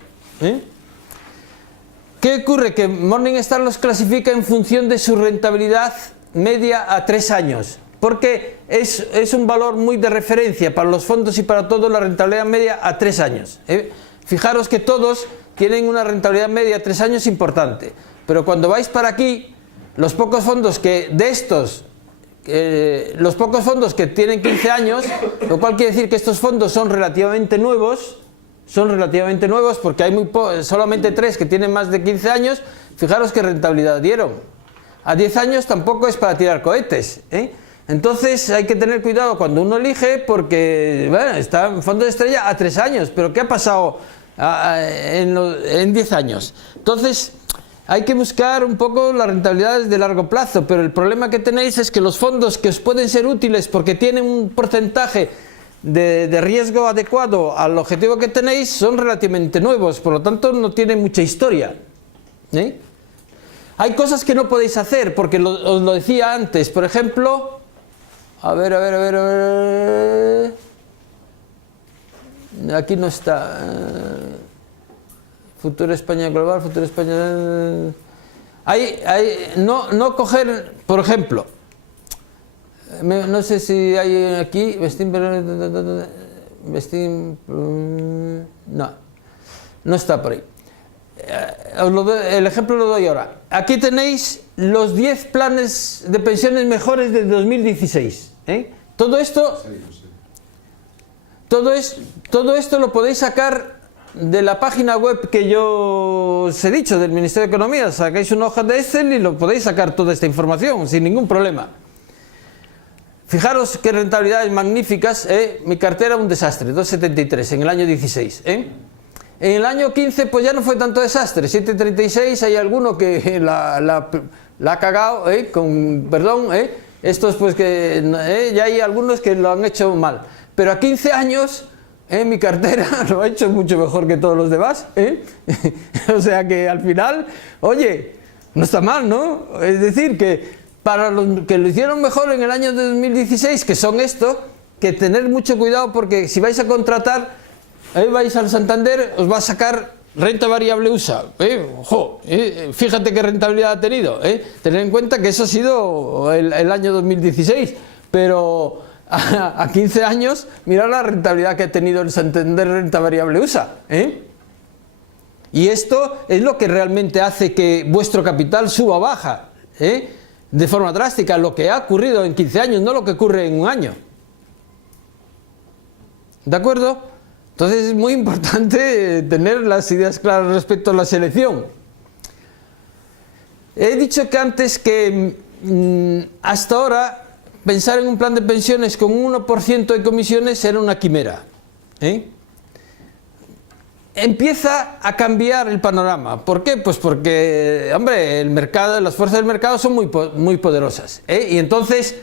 ¿Qué ocurre? Que Morningstar los clasifica en función de su rentabilidad media a 3 años, porque es un valor muy de referencia para los fondos y para todos, la rentabilidad media a 3 años. Fijaros que todos tienen una rentabilidad media a 3 años importante, pero cuando vais para aquí, los pocos fondos que tienen 15 años, lo cual quiere decir que estos fondos son relativamente nuevos, porque hay solamente 3 que tienen más de 15 años. Fijaros qué rentabilidad dieron. A 10 años tampoco es para tirar cohetes, Entonces hay que tener cuidado cuando uno elige, porque bueno, está en fondo de estrella a 3 años, pero ¿qué ha pasado en 10 años? Entonces hay que buscar un poco las rentabilidades de largo plazo, pero el problema que tenéis es que los fondos que os pueden ser útiles porque tienen un porcentaje de riesgo adecuado al objetivo que tenéis son relativamente nuevos, por lo tanto no tienen mucha historia. Hay cosas que no podéis hacer, porque os lo decía antes, por ejemplo, a ver, aquí no está, Futuro España Global, Futuro España, no coger, por ejemplo, no sé si hay aquí, no está por ahí. El ejemplo lo doy ahora. Aquí tenéis los 10 planes de pensiones mejores de 2016. Todo esto lo podéis sacar de la página web que yo os he dicho, del Ministerio de Economía. Sacáis una hoja de Excel y lo podéis sacar toda esta información sin ningún problema. Fijaros qué rentabilidades magníficas. Mi cartera un desastre, 2,73 en el año 16. En el año 15 pues ya no fue tanto desastre, 7,36, hay alguno que la ha cagado, con perdón, estos pues que ya hay algunos que lo han hecho mal, pero a 15 años mi cartera lo ha hecho mucho mejor que todos los demás, o sea que al final, oye, no está mal, ¿no? Es decir, que para los que lo hicieron mejor en el año 2016, que son estos, que tener mucho cuidado, porque si vais a contratar, vais al Santander, os va a sacar renta variable USA, fíjate qué rentabilidad ha tenido, tened en cuenta que eso ha sido el año 2016, pero a 15 años, mirad la rentabilidad que ha tenido el Santander renta variable USA, y esto es lo que realmente hace que vuestro capital suba o baja, de forma drástica, lo que ha ocurrido en 15 años, no lo que ocurre en un año. ¿De acuerdo? Entonces es muy importante tener las ideas claras respecto a la selección. He dicho que antes que hasta ahora pensar en un plan de pensiones con un 1% de comisiones era una quimera. Empieza a cambiar el panorama. ¿Por qué? Pues porque, hombre, el mercado, las fuerzas del mercado son muy poderosas, y entonces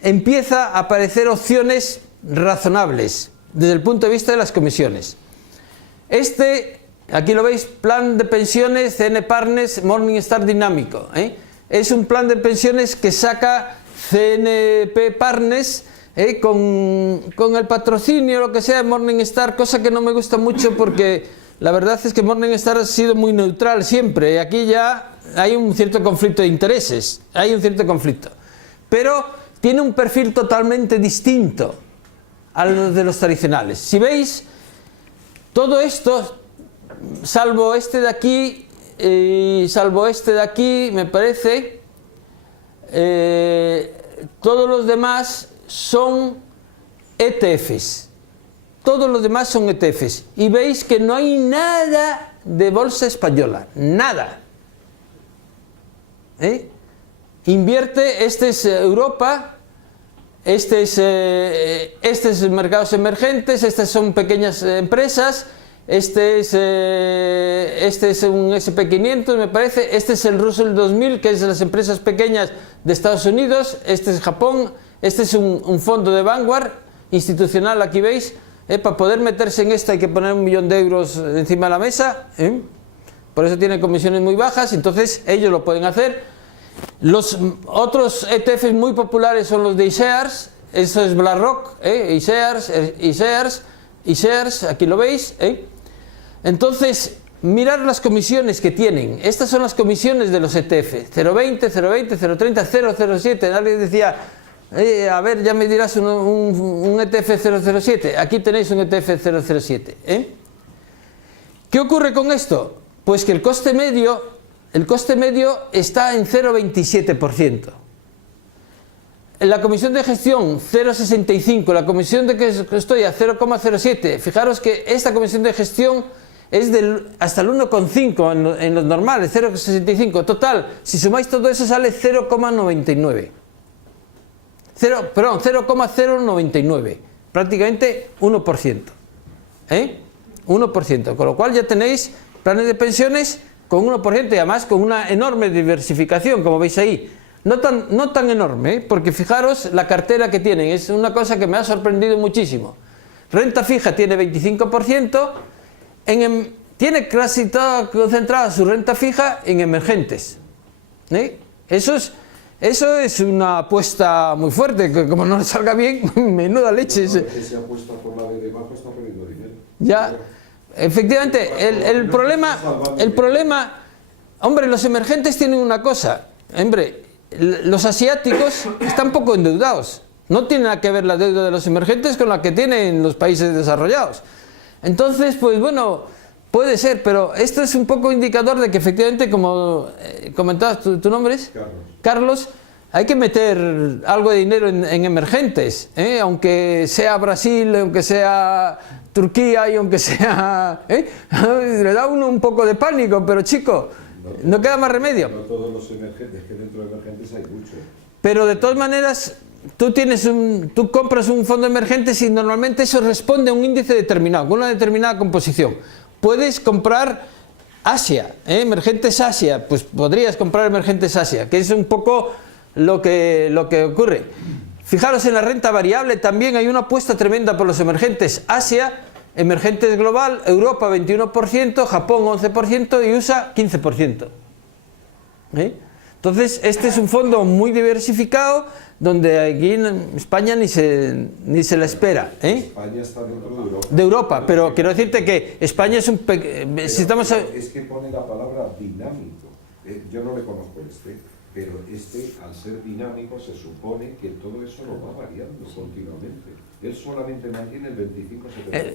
empieza a aparecer opciones razonables desde el punto de vista de las comisiones. Aquí lo veis, plan de pensiones CN Partners Morningstar dinámico, es un plan de pensiones que saca CNP Partners, con el patrocinio, lo que sea, de Morningstar, cosa que no me gusta mucho porque la verdad es que Morningstar ha sido muy neutral siempre, y aquí ya hay un cierto conflicto de intereses, pero tiene un perfil totalmente distinto a los de los tradicionales. Si veis, todo esto, salvo este de aquí, me parece, todos los demás son ETFs. Todos los demás son ETFs. Y veis que no hay nada de bolsa española. Nada. Invierte, este es Europa, este es mercados emergentes, estas son pequeñas empresas, este es un SP500, me parece, este es el Russell 2000, que es de las empresas pequeñas de Estados Unidos, este es Japón, este es un fondo de Vanguard institucional, aquí veis, para poder meterse en esto hay que poner 1 millón de euros encima de la mesa, por eso tienen comisiones muy bajas, entonces ellos lo pueden hacer. Los otros ETFs muy populares son los de iShares, eso es BlackRock, iShares, aquí lo veis, Entonces, mirar las comisiones que tienen. Estas son las comisiones de los ETF. 0,20, 0,20, 0,30, 0,07. Alguien decía, a ver, ya me dirás un ETF 0,07. Aquí tenéis un ETF 0,07. ¿Qué ocurre con esto? Pues que el coste medio está en 0,27%. La comisión de gestión 0,65, la comisión de custodia 0,07. Fijaros que esta comisión de gestión es hasta el 1,5 en los normales, 0,65. Total, si sumáis todo eso sale 0,99. Perdón, 0,099. Prácticamente 1%. 1%. Con lo cual ya tenéis planes de pensiones con 1% y además con una enorme diversificación, como veis ahí. No tan enorme, porque fijaros la cartera que tienen, es una cosa que me ha sorprendido muchísimo. Renta fija tiene 25%, tiene casi toda concentrada su renta fija en emergentes. Eso es una apuesta muy fuerte, que como no le salga bien, menuda leche. Esa apuesta por la de debajo está perdiendo dinero. Ya, efectivamente, el problema, hombre, los emergentes tienen una cosa, hombre, los asiáticos están poco endeudados, no tiene nada que ver la deuda de los emergentes con la que tienen los países desarrollados. Entonces, pues bueno, puede ser, pero esto es un poco indicador de que efectivamente, como comentabas, ¿tu nombre es? Carlos, hay que meter algo de dinero en emergentes, aunque sea Brasil, aunque sea Turquía y aunque sea... le da uno un poco de pánico, pero chico, no queda más remedio. No todos los emergentes, que dentro de emergentes hay mucho. Pero de todas maneras, tú compras un fondo emergente y normalmente eso responde a un índice determinado, con una determinada composición. Puedes comprar Asia, emergentes Asia, pues podrías comprar emergentes Asia, que es un poco lo que ocurre. Fijaros en la renta variable, también hay una apuesta tremenda por los emergentes. Asia, emergentes global, Europa 21%, Japón 11% y USA 15%. Entonces, este es un fondo muy diversificado, donde aquí en España ni se la espera. España está dentro de Europa. De Europa, pero quiero decirte que España es un... Es que pone la palabra dinámico. Yo no le conozco pero al ser dinámico se supone que todo eso lo va variando continuamente. Él solamente mantiene el 25-75.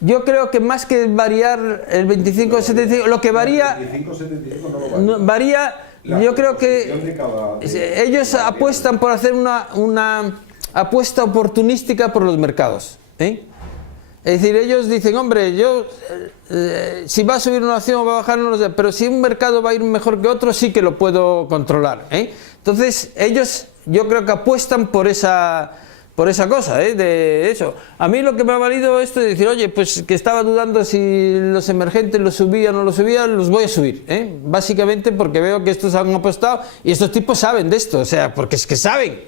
Yo creo que más que variar el 25-75, lo que varía... El 25-75 no lo varía. Yo creo que ellos apuestan por hacer una apuesta oportunística por los mercados. Es decir, ellos dicen, hombre, si va a subir una acción o va a bajar, no lo sé, pero si un mercado va a ir mejor que otro, sí que lo puedo controlar. Entonces, ellos yo creo que apuestan por esa cosa, de eso. A mí lo que me ha valido esto de decir, oye, pues que estaba dudando si los emergentes los subía o no los subía, los voy a subir, básicamente porque veo que estos han apostado y estos tipos saben de esto, o sea, porque es que saben.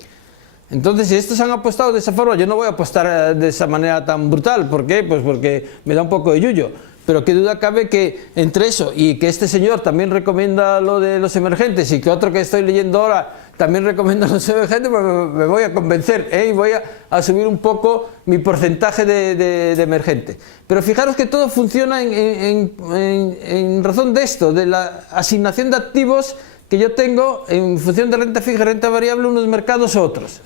Entonces, si estos han apostado de esa forma, yo no voy a apostar de esa manera tan brutal. ¿Por qué? Pues porque me da un poco de yuyo. Pero qué duda cabe que entre eso y que este señor también recomienda lo de los emergentes y que otro que estoy leyendo ahora también recomienda los emergentes, pues me voy a convencer, y voy a subir un poco mi porcentaje de emergente. Pero fijaros que todo funciona en razón de esto, de la asignación de activos que yo tengo en función de renta fija y renta variable, unos mercados u otros.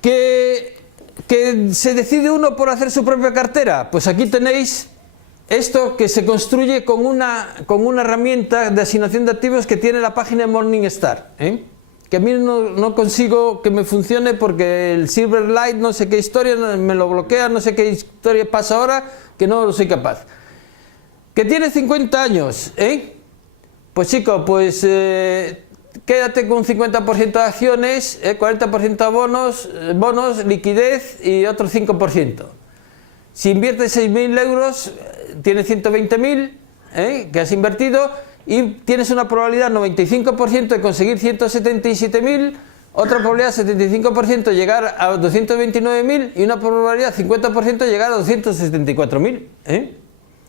¿Que se decide uno por hacer su propia cartera? Pues aquí tenéis esto que se construye con una herramienta de asignación de activos que tiene la página de Morningstar, que a mí no consigo que me funcione porque el Silverlight, no sé qué historia, me lo bloquea, no sé qué historia pasa ahora, que no lo soy capaz. Que tiene 50 años, pues chico, pues quédate con un 50% de acciones, 40% de bonos, liquidez y otro 5%. Si inviertes 6.000 euros, tienes 120.000 que has invertido y tienes una probabilidad 95% de conseguir 177.000, otra probabilidad 75% de llegar a 229.000 y una probabilidad 50% de llegar a 274.000.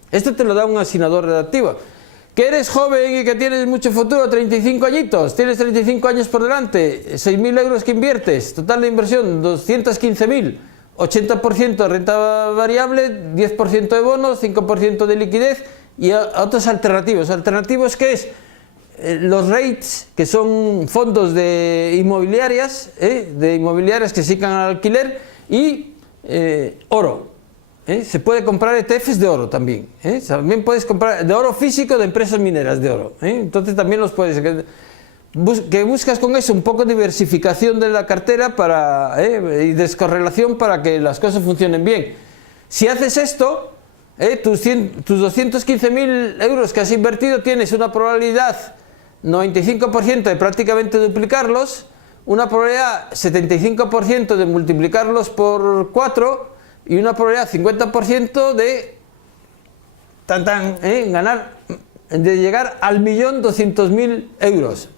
Esto te lo da un asignador de activos. Que eres joven y que tienes mucho futuro, 35 añitos, tienes 35 años por delante, 6.000 euros que inviertes, total de inversión 215.000, 80% de renta variable, 10% de bonos, 5% de liquidez y otros alternativos. ¿Alternativos qué es? Los REITs, que son fondos de inmobiliarias que se dedican al alquiler, y oro. Se puede comprar ETFs de oro también. También puedes comprar de oro físico de empresas mineras de oro. Entonces también los puedes... que buscas con eso un poco de diversificación de la cartera y descorrelación para que las cosas funcionen bien. Si haces esto, tus 215.000 euros que has invertido tienes una probabilidad 95% de prácticamente duplicarlos, una probabilidad 75% de multiplicarlos por 4 y una probabilidad 50% de ganar, de llegar al 1.200.000 euros.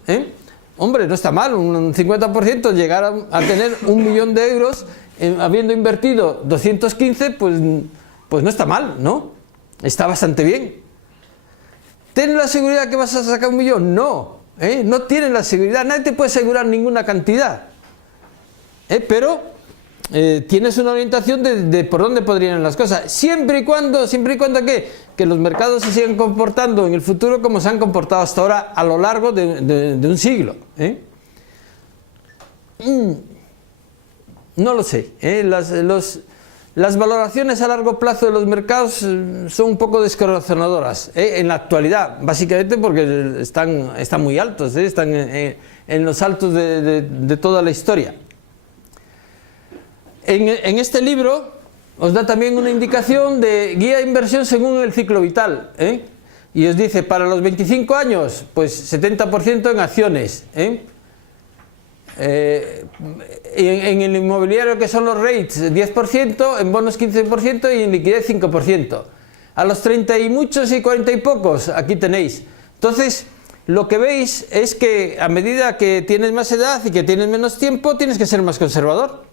Hombre, no está mal, un 50% llegar a tener 1.000.000 de euros habiendo invertido 215, pues no está mal, ¿no? Está bastante bien. ¿Tienes la seguridad que vas a sacar 1.000.000? No, no tienes la seguridad, nadie te puede asegurar ninguna cantidad. Pero tienes una orientación de por dónde podrían ir las cosas, siempre y cuando que los mercados se sigan comportando en el futuro como se han comportado hasta ahora a lo largo de un siglo. No lo sé, las valoraciones a largo plazo de los mercados son un poco descorazonadoras en la actualidad, básicamente porque están muy altos, están en los altos de toda la historia. En este libro os da también una indicación de guía de inversión según el ciclo vital, y os dice, para los 25 años, pues 70% en acciones, en el inmobiliario, que son los REITs, 10%, en bonos 15% y en liquidez 5%. A los 30 y muchos y 40 y pocos, aquí tenéis. Entonces, lo que veis es que a medida que tienes más edad y que tienes menos tiempo, tienes que ser más conservador.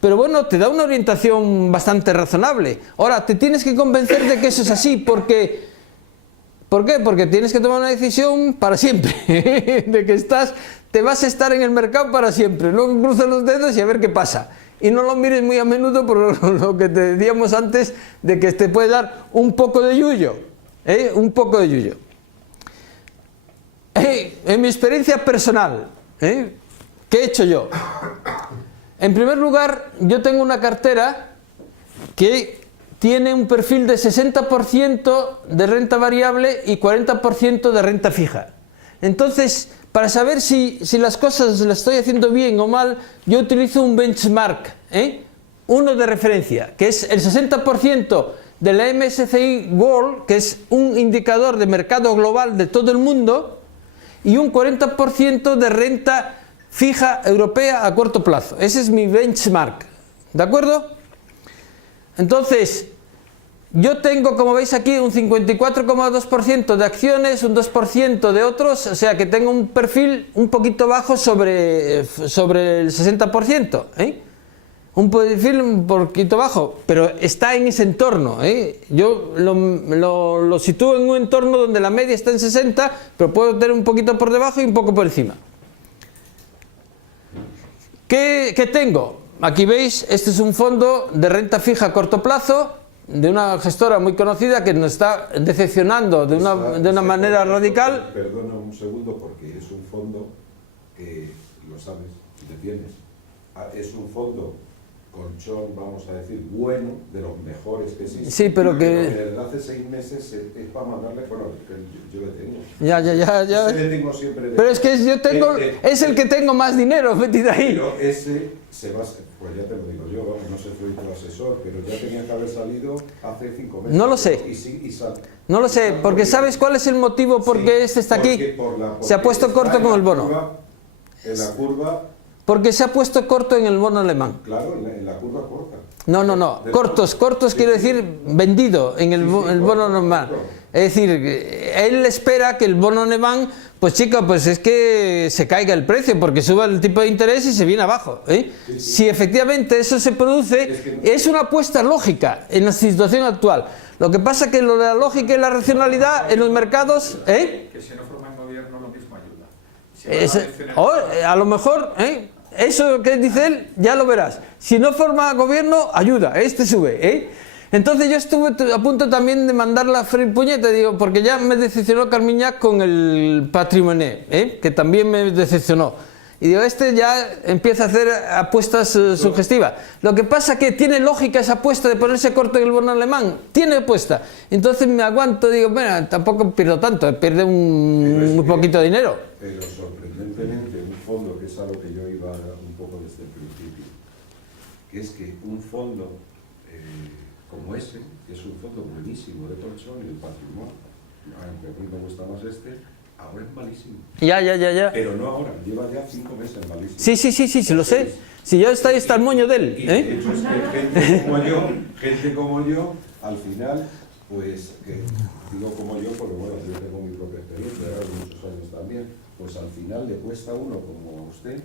Pero bueno, te da una orientación bastante razonable. Ahora, te tienes que convencer de que eso es así, ¿por qué? Porque tienes que tomar una decisión para siempre, de que te vas a estar en el mercado para siempre. Luego cruza los dedos y a ver qué pasa. Y no lo mires muy a menudo por lo que te decíamos antes, de que te puede dar un poco de yuyo, un poco de yuyo. En mi experiencia personal, ¿qué he hecho yo? En primer lugar, yo tengo una cartera que tiene un perfil de 60% de renta variable y 40% de renta fija. Entonces, para saber si las cosas las estoy haciendo bien o mal, yo utilizo un benchmark, uno de referencia, que es el 60% del MSCI World, que es un indicador de mercado global de todo el mundo, y un 40% de renta fija europea a corto plazo. Ese es mi benchmark, ¿de acuerdo? Entonces, yo tengo, como veis aquí, un 54,2% de acciones, un 2% de otros, o sea que tengo un perfil un poquito bajo sobre el 60%, ¿eh? Un perfil un poquito bajo, pero está en ese entorno, ¿eh? Yo lo sitúo en un entorno donde la media está en 60, pero puedo tener un poquito por debajo y un poco por encima. ¿Qué tengo? Aquí veis, este es un fondo de renta fija a corto plazo, de una gestora muy conocida que nos está decepcionando de una manera radical. Perdona un segundo, porque es un fondo que, lo sabes, le tienes. Es un fondo colchón, vamos a decir, bueno, de los mejores que existen. Sí, pero que... desde hace 6 meses es para mandarle, bueno, yo le tengo. Ya. Ese le tengo siempre. Pero es que yo tengo, es el que tengo más dinero metido ahí. Pero ese se va, pues ya te lo digo yo, vamos, no sé, soy tu asesor, pero ya tenía que haber salido hace 5 meses. No lo sé. No lo sé, porque ¿sabes cuál es el motivo por qué este está aquí? Se ha puesto corto con el bono. En la curva. Porque se ha puesto corto en el bono alemán. Claro, en la curva corta. No. Cortos quiere decir vendido en el bono alemán. Es decir, él espera que el bono alemán, pues chica, pues es que se caiga el precio, porque suba el tipo de interés y se viene abajo, ¿eh? Sí. Si efectivamente eso se produce, es una apuesta lógica en la situación actual. Lo que pasa es que lo de la lógica y la racionalidad en los mercados, Que si no forman gobierno lo mismo ayuda. A lo mejor, eso que dice él, ya lo verás. Si no forma gobierno, ayuda, este sube, ¿eh? Entonces yo estuve a punto también de mandarla a freír puñeta, digo, porque ya me decepcionó Carmiñac con el Patrimoine, que también me decepcionó. Y digo, este ya empieza a hacer apuestas sugestivas. Lo que pasa es que tiene lógica esa apuesta de ponerse corto en el bono alemán. Tiene apuesta. Entonces me aguanto, digo, bueno, tampoco pierdo tanto, pierde muy poquito de dinero. Pero sorprendentemente, un fondo, que es a lo que yo iba un poco desde el principio, que es que un fondo como ese, que es un fondo buenísimo de colchón y el patrimonio, aunque a mí me gusta más este, ahora es malísimo. Ya. Pero no ahora, lleva ya 5 meses malísimo. Sí, lo sé. Si yo está el moño de él. Y de hecho es que gente como yo, al final, pues, que digo como yo, porque bueno, yo tengo mi propia experiencia, ahora muchos años también, pues al final le cuesta a uno como a usted,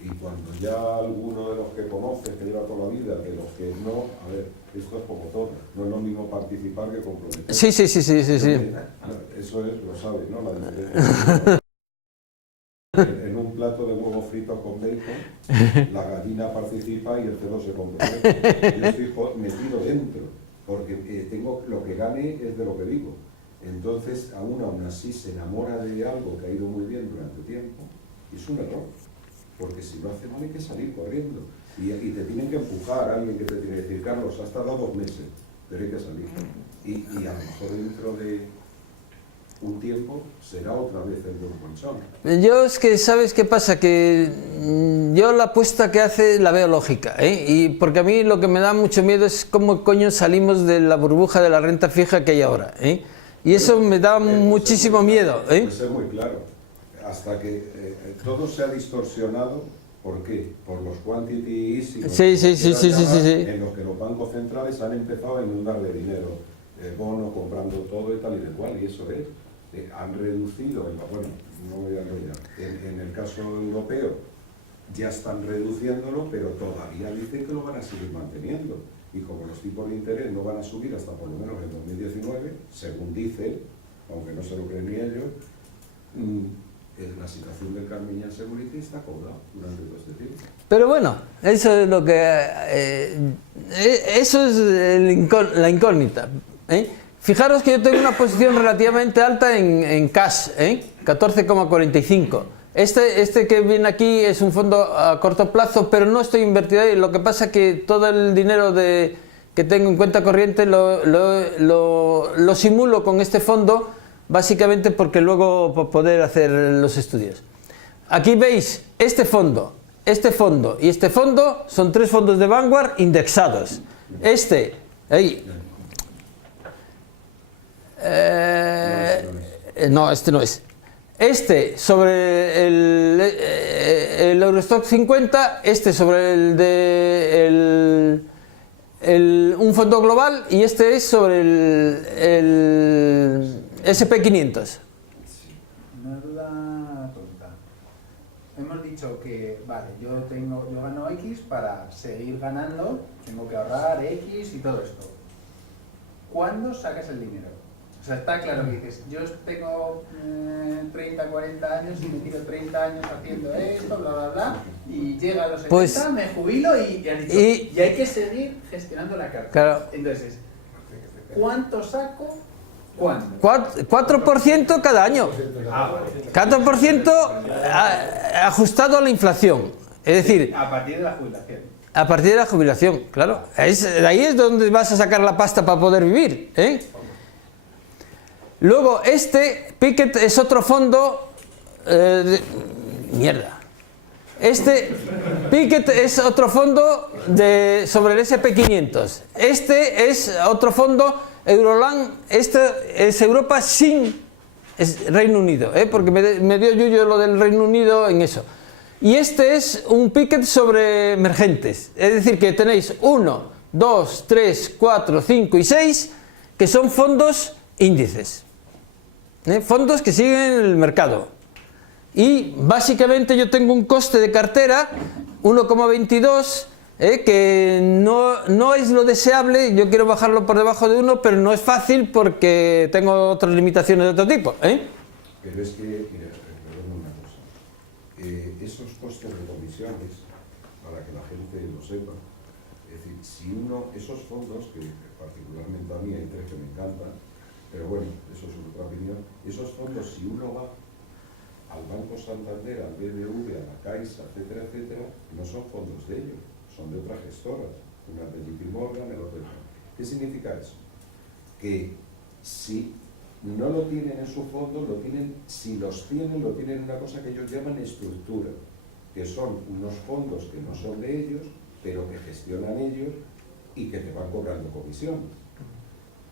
y cuando ya alguno de los que conoce, que lleva toda la vida, de los que no, a ver, esto es como todo, no es lo mismo participar que comprometer. Sí. Eso es, lo sabes, ¿no? La diferencia. En un plato de huevos fritos con bacon, la gallina participa y el cerdo se compromete. Yo estoy metido dentro, porque tengo lo que gane es de lo que digo. Entonces, aún así se enamora de algo que ha ido muy bien durante tiempo, y es un error. Porque si lo hace mal hay que salir corriendo. Y te tienen que empujar a alguien que te tiene que decir, Carlos, has tardado 2 meses, pero hay que salir. Y a lo mejor dentro de un tiempo será otra vez el buen colchón. Yo es que, ¿sabes qué pasa? Que yo la apuesta que hace la veo lógica, ¿eh? Y porque a mí lo que me da mucho miedo es cómo coño salimos de la burbuja de la renta fija que hay ahora, ¿eh? Y eso me da muchísimo miedo, ¿eh? Puede ser muy claro. Hasta que todo se ha distorsionado, ¿por qué? Por los quantity easing, en los que los bancos centrales han empezado a inundarle dinero, bono, comprando todo y tal y de cual, y eso es. Han reducido, bueno, no voy a enrollar, en el caso europeo ya están reduciéndolo, pero todavía dicen que lo van a seguir manteniendo. Y como los tipos de interés no van a subir hasta por lo menos en 2019, según dicen, aunque no se lo creen ni ellos, la situación del Carmiñac Security está colgada durante todo este tiempo. Pero bueno, eso es lo que... eso es la incógnita, ¿eh? Fijaros que yo tengo una posición relativamente alta en cash, 14,45. Este que viene aquí es un fondo a corto plazo, pero no estoy invertido ahí. Lo que pasa es que todo el dinero que tengo en cuenta corriente lo simulo con este fondo, básicamente porque luego para poder hacer los estudios. Aquí veis este fondo y este fondo son 3 fondos de Vanguard indexados. No, este no es. Este sobre el Eurostock 50, este sobre el de un fondo global, y este es sobre el SP500. Una duda tonta. Hemos dicho que, vale, yo gano X, para seguir ganando tengo que ahorrar X y todo esto. ¿Cuándo sacas el dinero? O sea, está claro que dices, yo tengo 30, 40 años y me tiro 30 años haciendo esto, bla, bla, bla, y llega a los 70, Pues, me jubilo y han dicho, y hay que seguir gestionando la carta. Claro. Entonces, ¿cuánto saco? ¿Cuándo? 4% cada año. 4% ajustado a la inflación. Es decir, A partir de la jubilación. a partir de la jubilación, claro. De ahí es donde vas a sacar la pasta para poder vivir, ¿eh? Luego, este Pickett es otro fondo mierda. Este Pickett es otro fondo sobre el SP500. Este es otro fondo Euroland. Este es Europa sin Reino Unido, porque me dio yuyo lo del Reino Unido en eso. Y este es un Pickett sobre emergentes. Es decir, que tenéis 1, 2, 3, 4, 5 y 6 que son fondos índices. Fondos que siguen el mercado. Y básicamente yo tengo un coste de cartera 1,22, que no es lo deseable. Yo quiero bajarlo por debajo de 1, pero no es fácil porque tengo otras limitaciones de otro tipo. Pero es que, mira, perdón una cosa, esos costes de comisiones, para que la gente lo sepa, es decir, si esos fondos, que particularmente a mí hay 3 que me encantan, pero bueno, eso es otra opinión, esos fondos, si uno va al Banco Santander, al BBV, a la Caixa, etcétera, etcétera, no son fondos de ellos, son de otras gestoras, una de JP Morgan, el otro. ¿Qué significa eso? Que si no lo tienen en su fondo, si los tienen, lo tienen en una cosa que ellos llaman estructura, que son unos fondos que no son de ellos, pero que gestionan ellos y que te van cobrando comisiones.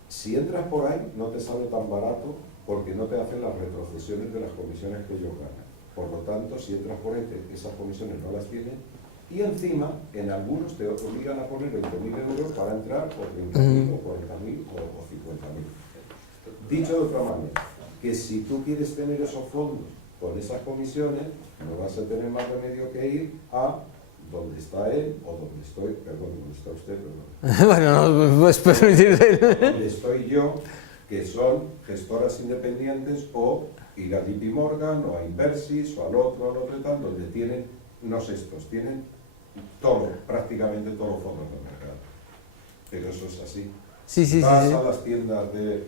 Si entras por ahí, no te sale tan barato porque no te hacen las retrocesiones de las comisiones que ellos ganan. Por lo tanto, si entras por ahí, esas comisiones no las tienen, y encima, en algunos te obligan a poner 20.000 euros para entrar por 30.000 o 40.000 o 50.000. Dicho de otra manera, que si tú quieres tener esos fondos con esas comisiones, no vas a tener más remedio que ir a donde está él, o donde estoy, perdón, donde está usted, perdón. Bueno, no puedes permitir. Donde estoy yo, que son gestoras independientes, o ir a JP Morgan, o a Inversis, o al otro y tal, donde tienen, no sé estos, tienen todo, prácticamente todos los fondos del mercado. Pero eso es así. Sí. Vas a las tiendas de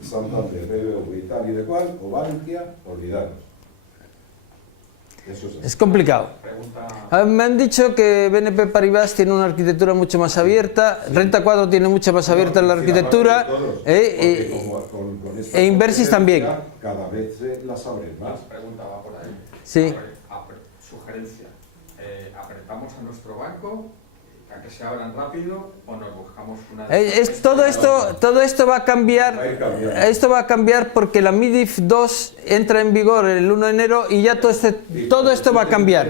Santander, BBV y tal y de cual, o Bankia, olvidaros. Eso es complicado. Me han dicho que BNP Paribas tiene una arquitectura mucho más abierta, Renta 4 tiene mucho más abierta la arquitectura, e Inversis también. Cada vez las abren más. Pregunta va por ahí. Sí. Sugerencia. ¿Apretamos a nuestro banco a que se abran rápido o nos buscamos una... Todo esto va a cambiar. Esto va a cambiar porque la MiFID II entra en vigor el 1 de enero y ya todo esto va a cambiar.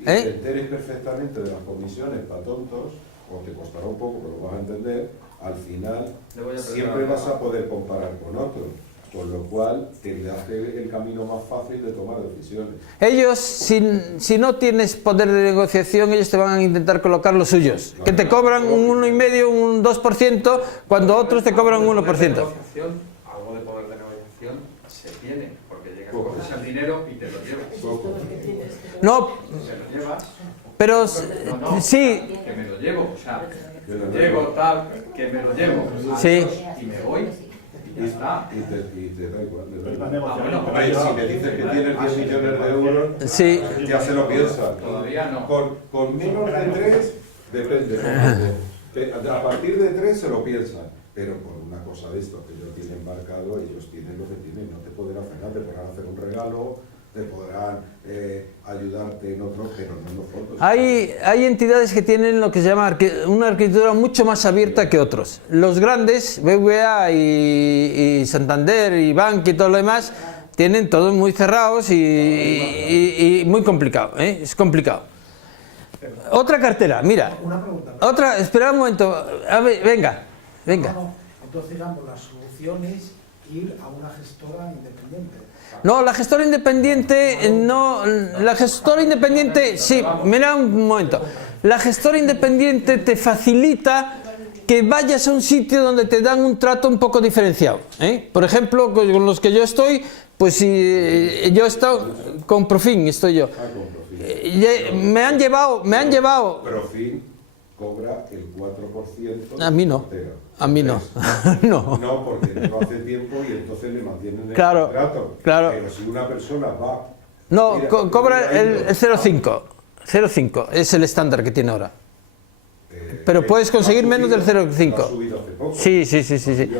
Y te enteres perfectamente de las comisiones para tontos, o te costará un poco, pero lo vas a entender, al final siempre vas a poder comparar con otros. Con lo cual te hace el camino más fácil de tomar decisiones. Ellos, si no tienes poder de negociación, ellos te van a intentar colocar los suyos. Que te cobran un 1,5%, un 2%, cuando otros te cobran un 1%. Algo de poder de negociación se tiene, porque llegas, coges el dinero y te lo llevas. No, te lo llevas. Pero sí. Que me lo llevo, o sea, llego tal, que me lo llevo. Sí. Y me voy. Y te da igual. Si me dices que tienes 10 millones de euros, sí, ya se lo piensa. Todavía no. Con menos de 3, depende. A partir de 3 se lo piensan. Pero por una cosa de esto que ellos tienen embarcado, ellos tienen lo que tienen. No te pueden hacer nada, te podrán hacer un regalo, te podrán ayudarte en otros, pero no en los fondos. Hay entidades que tienen lo que se llama una arquitectura mucho más abierta que otros. Los grandes, BBVA y Santander y Bank y todo lo demás, tienen todos muy cerrados y muy complicado, ¿eh? Es complicado. Otra cartera, mira. Una pregunta. Otra, espera un momento. A ver, venga. Entonces, digamos, la solución es ir a una gestora independiente. No, la gestora independiente, no. La gestora independiente, sí, mira un momento. La gestora independiente te facilita que vayas a un sitio donde te dan un trato un poco diferenciado, ¿eh? Por ejemplo, con los que yo estoy, pues si yo he estado con Profin, estoy yo. Me han llevado. Profin cobra el 4%. A mí no. A mí no. No. No, porque no hace tiempo y entonces le mantienen el Claro, contrato. claro. Pero si una persona va. No, mira, cobra el mira, 0,5. 0,5 es el estándar que tiene ahora. Pero puedes conseguir menos del 0,5. Sí,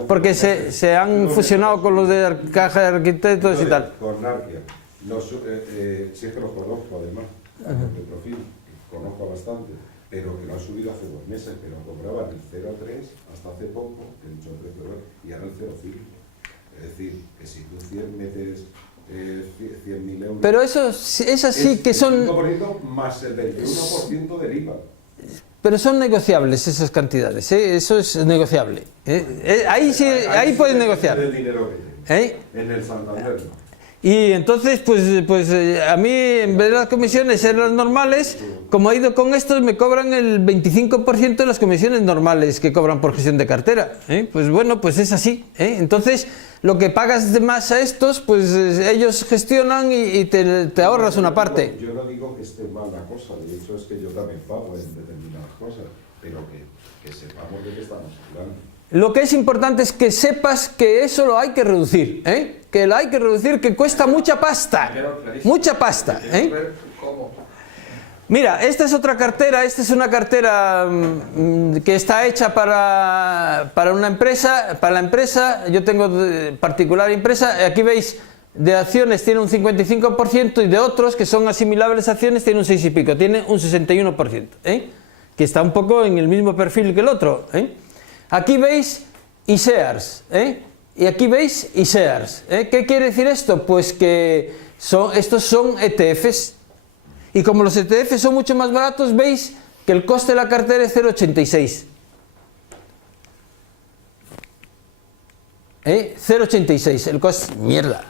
porque se han fusionado con los de Caja de Arquitectos y tal. Con Arquia. Si es que los conozco además, de Profil, conozco bastante, pero que lo han subido hace 2 meses, pero cobraban el 0,3 hasta hace poco, que he dicho el precio, y ahora el 0,5. Es decir, que si tú metes 100.000 euros... Pero eso es así que son... El 5% más el 21% del IVA. Pero son negociables esas cantidades, ¿eh? Eso es negociable. Ahí puedes negociar. El dinero que tienes. ¿Eh? En el Santander no. Y entonces, pues a mí, en vez de las comisiones ser las normales, como he ido con estos, me cobran el 25% de las comisiones normales que cobran por gestión de cartera, ¿eh? Pues bueno, pues es así, ¿eh? Entonces, lo que pagas de más a estos, pues ellos gestionan y te ahorras una parte. Yo no digo que esté mal la cosa, de hecho es que yo también pago en determinadas cosas, pero que sepamos de qué estamos hablando. Lo que es importante es que sepas que eso lo hay que reducir, ¿eh? Que lo hay que reducir, que cuesta mucha pasta, mucha pasta, ¿eh? Mira, esta es otra cartera, esta es una cartera que está hecha para una empresa, para la empresa, yo tengo particular empresa, aquí veis, de acciones tiene un 55% y de otros que son asimilables a acciones tiene un 6 y pico, tiene un 61%, ¿eh? Que está un poco en el mismo perfil que el otro, ¿eh? Aquí veis iShares, ¿eh? Y aquí veis iShares, ¿eh? ¿Qué quiere decir esto? Pues que estos son ETFs. Y como los ETFs son mucho más baratos, veis que el coste de la cartera es 0,86. 0,86, el coste... Mierda.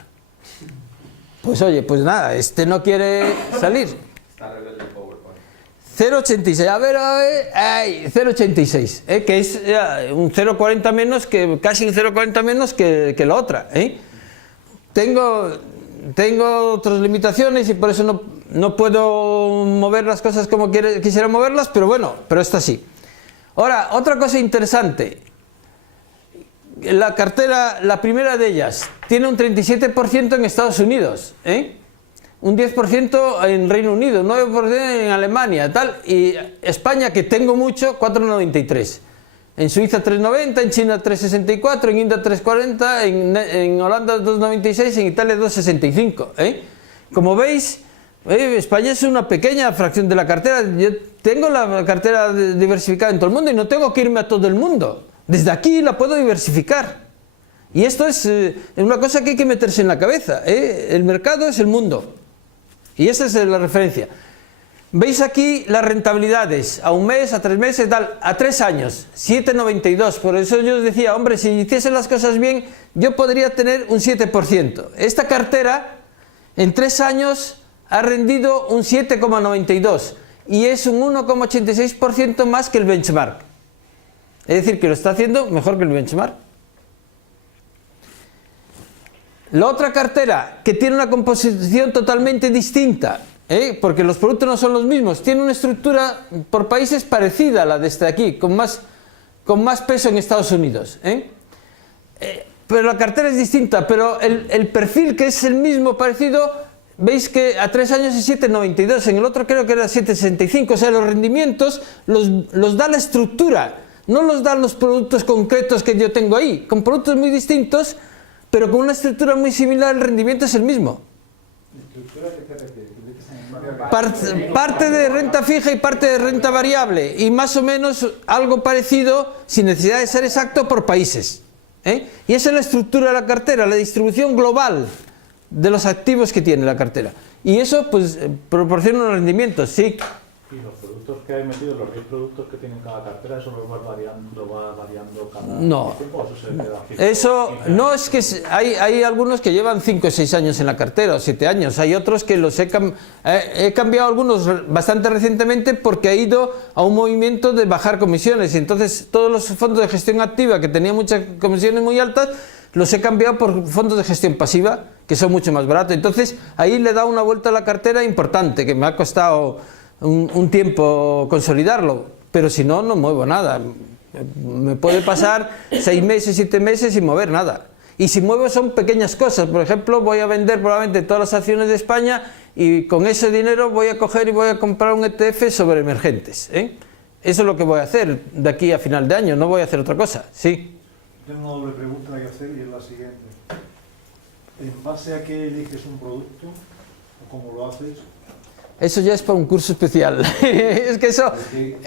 Pues oye, pues nada, este no quiere salir. 0,86, a ver, 0,86, que es un 0,40 menos que, casi un 0,40 menos que la otra, ¿eh? Tengo otras limitaciones y por eso no puedo mover las cosas como quisiera moverlas, pero bueno, pero esto sí. Ahora, otra cosa interesante, la cartera, la primera de ellas, tiene un 37% en Estados Unidos, ¿eh? Un 10% en Reino Unido, 9% en Alemania, tal, y España, que tengo mucho, 4,93. En Suiza 3,90, en China 3,64, en India 3,40, en Holanda 2,96, en Italia 2,65. Como veis, España es una pequeña fracción de la cartera. Yo tengo la cartera diversificada en todo el mundo y no tengo que irme a todo el mundo. Desde aquí la puedo diversificar. Y esto es una cosa que hay que meterse en la cabeza. El mercado es el mundo. Y esa es la referencia. Veis aquí las rentabilidades, a un mes, a 3 meses, tal, a 3 años, 7,92. Por eso yo os decía, hombre, si hiciesen las cosas bien, yo podría tener un 7%. Esta cartera, en 3 años, ha rendido un 7,92. Y es un 1,86% más que el benchmark. Es decir, que lo está haciendo mejor que el benchmark. La otra cartera, que tiene una composición totalmente distinta, porque los productos no son los mismos, tiene una estructura por países parecida a la de este de aquí, con más peso en Estados Unidos. Pero la cartera es distinta, pero el perfil, que es el mismo, parecido, veis que a 3 años es 7,92, en el otro creo que era 7,65, o sea, los rendimientos los da la estructura, no los dan los productos concretos que yo tengo ahí, con productos muy distintos, pero con una estructura muy similar el rendimiento es el mismo. estructura que te refieres? Parte de renta fija y parte de renta variable, y más o menos algo parecido, sin necesidad de ser exacto, por países. Y esa es la estructura de la cartera, la distribución global de los activos que tiene la cartera. Y eso pues proporciona unos rendimientos, sí. Y los productos que hay metidos, los 10 productos que tienen cada cartera, ¿eso lo va variando cada tiempo o eso se queda fijo? Eso no, es que hay algunos que llevan 5 o 6 años en la cartera, o 7 años. Hay otros que los he cambiado algunos bastante recientemente porque he ido a un movimiento de bajar comisiones. Y entonces todos los fondos de gestión activa que tenían muchas comisiones muy altas, los he cambiado por fondos de gestión pasiva, que son mucho más baratos. Entonces ahí le he dado una vuelta a la cartera importante, que me ha costado un tiempo consolidarlo, pero si no, no muevo nada. Me puede pasar 6 meses, 7 meses sin mover nada. Y si muevo son pequeñas cosas. Por ejemplo, voy a vender probablemente todas las acciones de España y con ese dinero voy a coger y voy a comprar un ETF sobre emergentes. Eso es lo que voy a hacer de aquí a final de año, no voy a hacer otra cosa. Sí. Tengo una doble pregunta que hacer y es la siguiente. ¿En base a qué eliges un producto o cómo lo haces? Eso ya es para un curso especial. Es que eso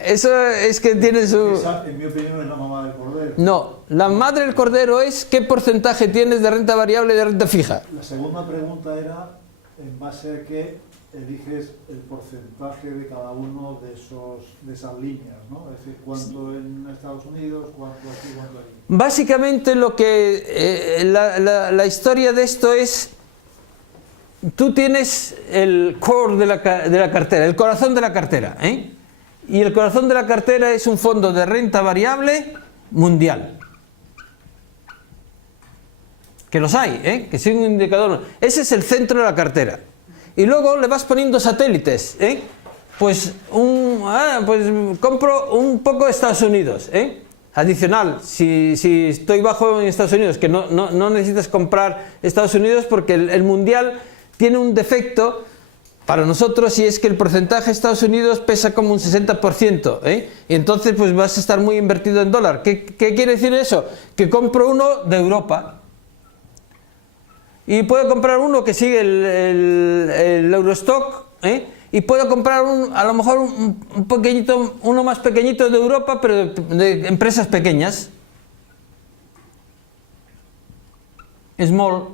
es que tiene su... Esa, en mi opinión, es la mamá del cordero. No, la madre del cordero es qué porcentaje tienes de renta variable y de renta fija. La segunda pregunta era en base a qué eliges el porcentaje de cada uno de esas líneas, ¿no? Es decir, cuánto en Estados Unidos, cuánto aquí, cuánto allí. Básicamente lo que la historia de esto es, tú tienes el core de la cartera, el corazón de la cartera, y el corazón de la cartera es un fondo de renta variable mundial. Que los hay, que es un indicador. Ese es el centro de la cartera. Y luego le vas poniendo satélites, pues compro un poco de Estados Unidos, adicional, si estoy bajo en Estados Unidos, que no necesitas comprar Estados Unidos porque el mundial tiene un defecto para nosotros, y es que el porcentaje de Estados Unidos pesa como un 60%, y entonces pues vas a estar muy invertido en dólar. ¿Qué quiere decir eso? Que compro uno de Europa. Y puedo comprar uno que sigue el Eurostock, y puedo comprar a lo mejor uno más pequeñito de Europa, pero de empresas pequeñas. Small,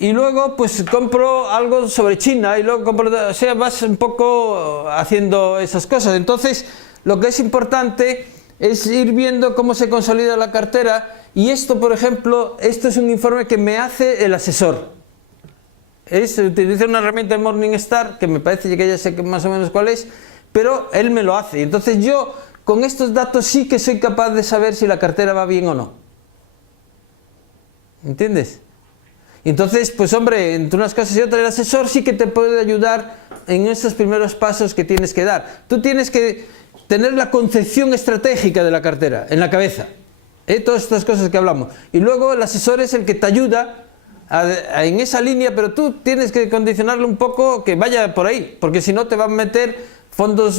Y luego pues compro algo sobre China, y luego compro, o sea, vas un poco haciendo esas cosas. Entonces, lo que es importante es ir viendo cómo se consolida la cartera. Y esto, por ejemplo, esto es un informe que me hace el asesor. Utiliza una herramienta de Morningstar, que me parece que ya sé más o menos cuál es, pero él me lo hace. Entonces yo, con estos datos sí que soy capaz de saber si la cartera va bien o no. ¿Entiendes? Entonces, pues hombre, entre unas cosas y otras, el asesor sí que te puede ayudar en esos primeros pasos que tienes que dar. Tú tienes que tener la concepción estratégica de la cartera en la cabeza. Todas estas cosas que hablamos. Y luego el asesor es el que te ayuda en esa línea, pero tú tienes que condicionarlo un poco que vaya por ahí, porque si no te van a meter fondos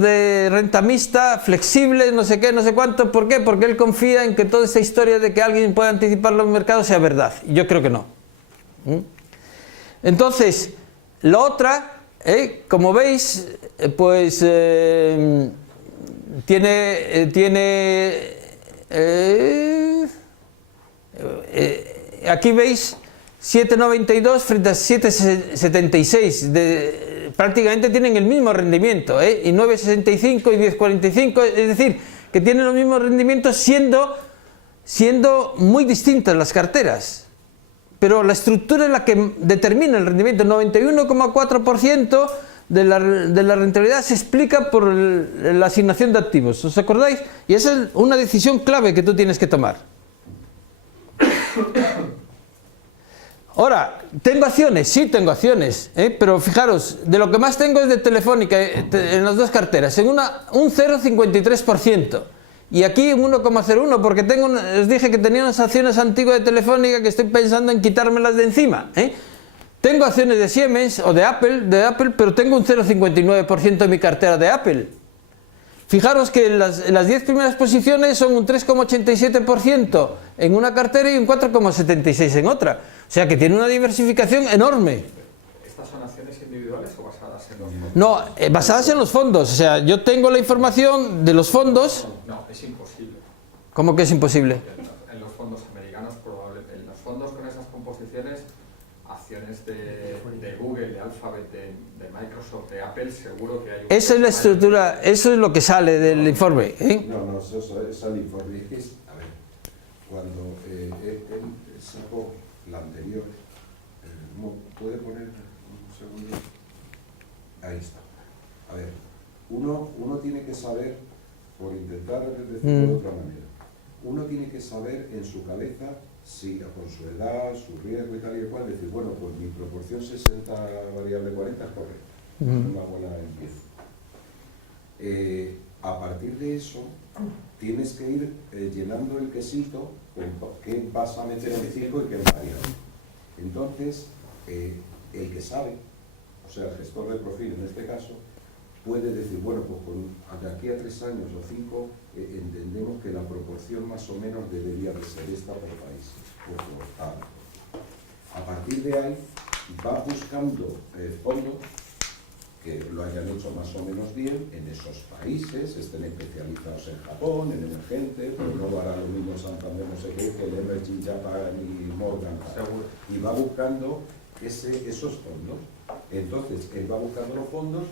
de renta mixta, flexibles, no sé qué, no sé cuánto. ¿Por qué? Porque él confía en que toda esta historia de que alguien pueda anticipar los mercados sea verdad. Y yo creo que no. Entonces, la otra, como veis, pues aquí veis 7,92 frente a 7,76, prácticamente tienen el mismo rendimiento, y 9,65 y 10,45, es decir, que tienen los mismos rendimientos siendo muy distintas las carteras, pero la estructura es la que determina el rendimiento. El 91,4% de la rentabilidad se explica por la asignación de activos, ¿os acordáis? Y esa es una decisión clave que tú tienes que tomar. Ahora, ¿tengo acciones? Sí, tengo acciones, pero fijaros, de lo que más tengo es de Telefónica, en las dos carteras, en una un 0,53%, y aquí un 1,01%, porque os dije que tenía unas acciones antiguas de Telefónica que estoy pensando en quitármelas de encima, Tengo acciones de Siemens o de Apple, pero tengo un 0,59% en mi cartera de Apple. Fijaros que las 10 primeras posiciones son un 3,87% en una cartera y un 4,76% en otra. O sea que tiene una diversificación enorme. ¿Estas son acciones individuales o basadas en los fondos? No, basadas en los fondos. O sea, yo tengo la información de los fondos. No, es imposible. ¿Cómo que es imposible? En los fondos americanos probablemente. En los fondos con esas composiciones, acciones de Google, de Alphabet, de Microsoft, de Apple, seguro que hay... Esa es la estructura, eso es lo que sale del informe. No, eso sale informe. Es que a ver, cuando él sacó la anterior, ¿puede poner un segundo? Ahí está. A ver, uno tiene que saber, por intentar decirlo de otra manera, uno tiene que saber en su cabeza, si con su edad, su riesgo y tal y cual, decir, bueno, pues mi proporción 60 variable 40 es correcta, es una buena empieza. A partir de eso, tienes que ir llenando el quesito con qué vas a meter en el circo y qué variable. Entonces, el que sabe, o sea, el gestor de perfil en este caso, puede decir, bueno, pues de aquí a 3 años o 5 entendemos que la proporción más o menos debería de ser esta por países, o por tal. A partir de ahí, va buscando fondos que lo hayan hecho más o menos bien en esos países, estén especializados en Japón, en emergente, pero luego hará lo mismo Santander, no sé qué, que el Emerging Japan y Morgan. Y va buscando esos fondos. Entonces, él va buscando los fondos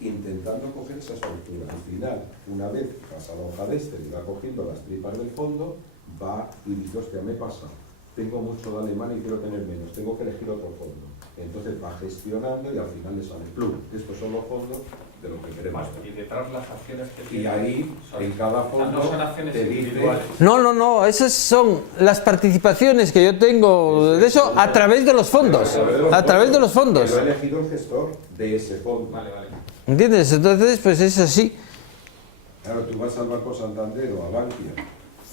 intentando coger esa estructura. Al final, una vez pasa la hoja de y va cogiendo las tripas del fondo, va y dice, hostia, me pasa, tengo mucho de alemán y quiero tener menos, tengo que elegir otro fondo. Entonces va gestionando y al final le sale plum. Estos son los fondos de lo que queremos. Y detrás las acciones que y ahí, en cada fondo, no son acciones te dice... individuales. No, esas son las participaciones que yo tengo de eso a través de los fondos. A través de los fondos. Pero he elegido el gestor de ese fondo. Vale. ¿Entiendes? Entonces, pues es así. Claro, tú vas al Banco Santander o a Bankia,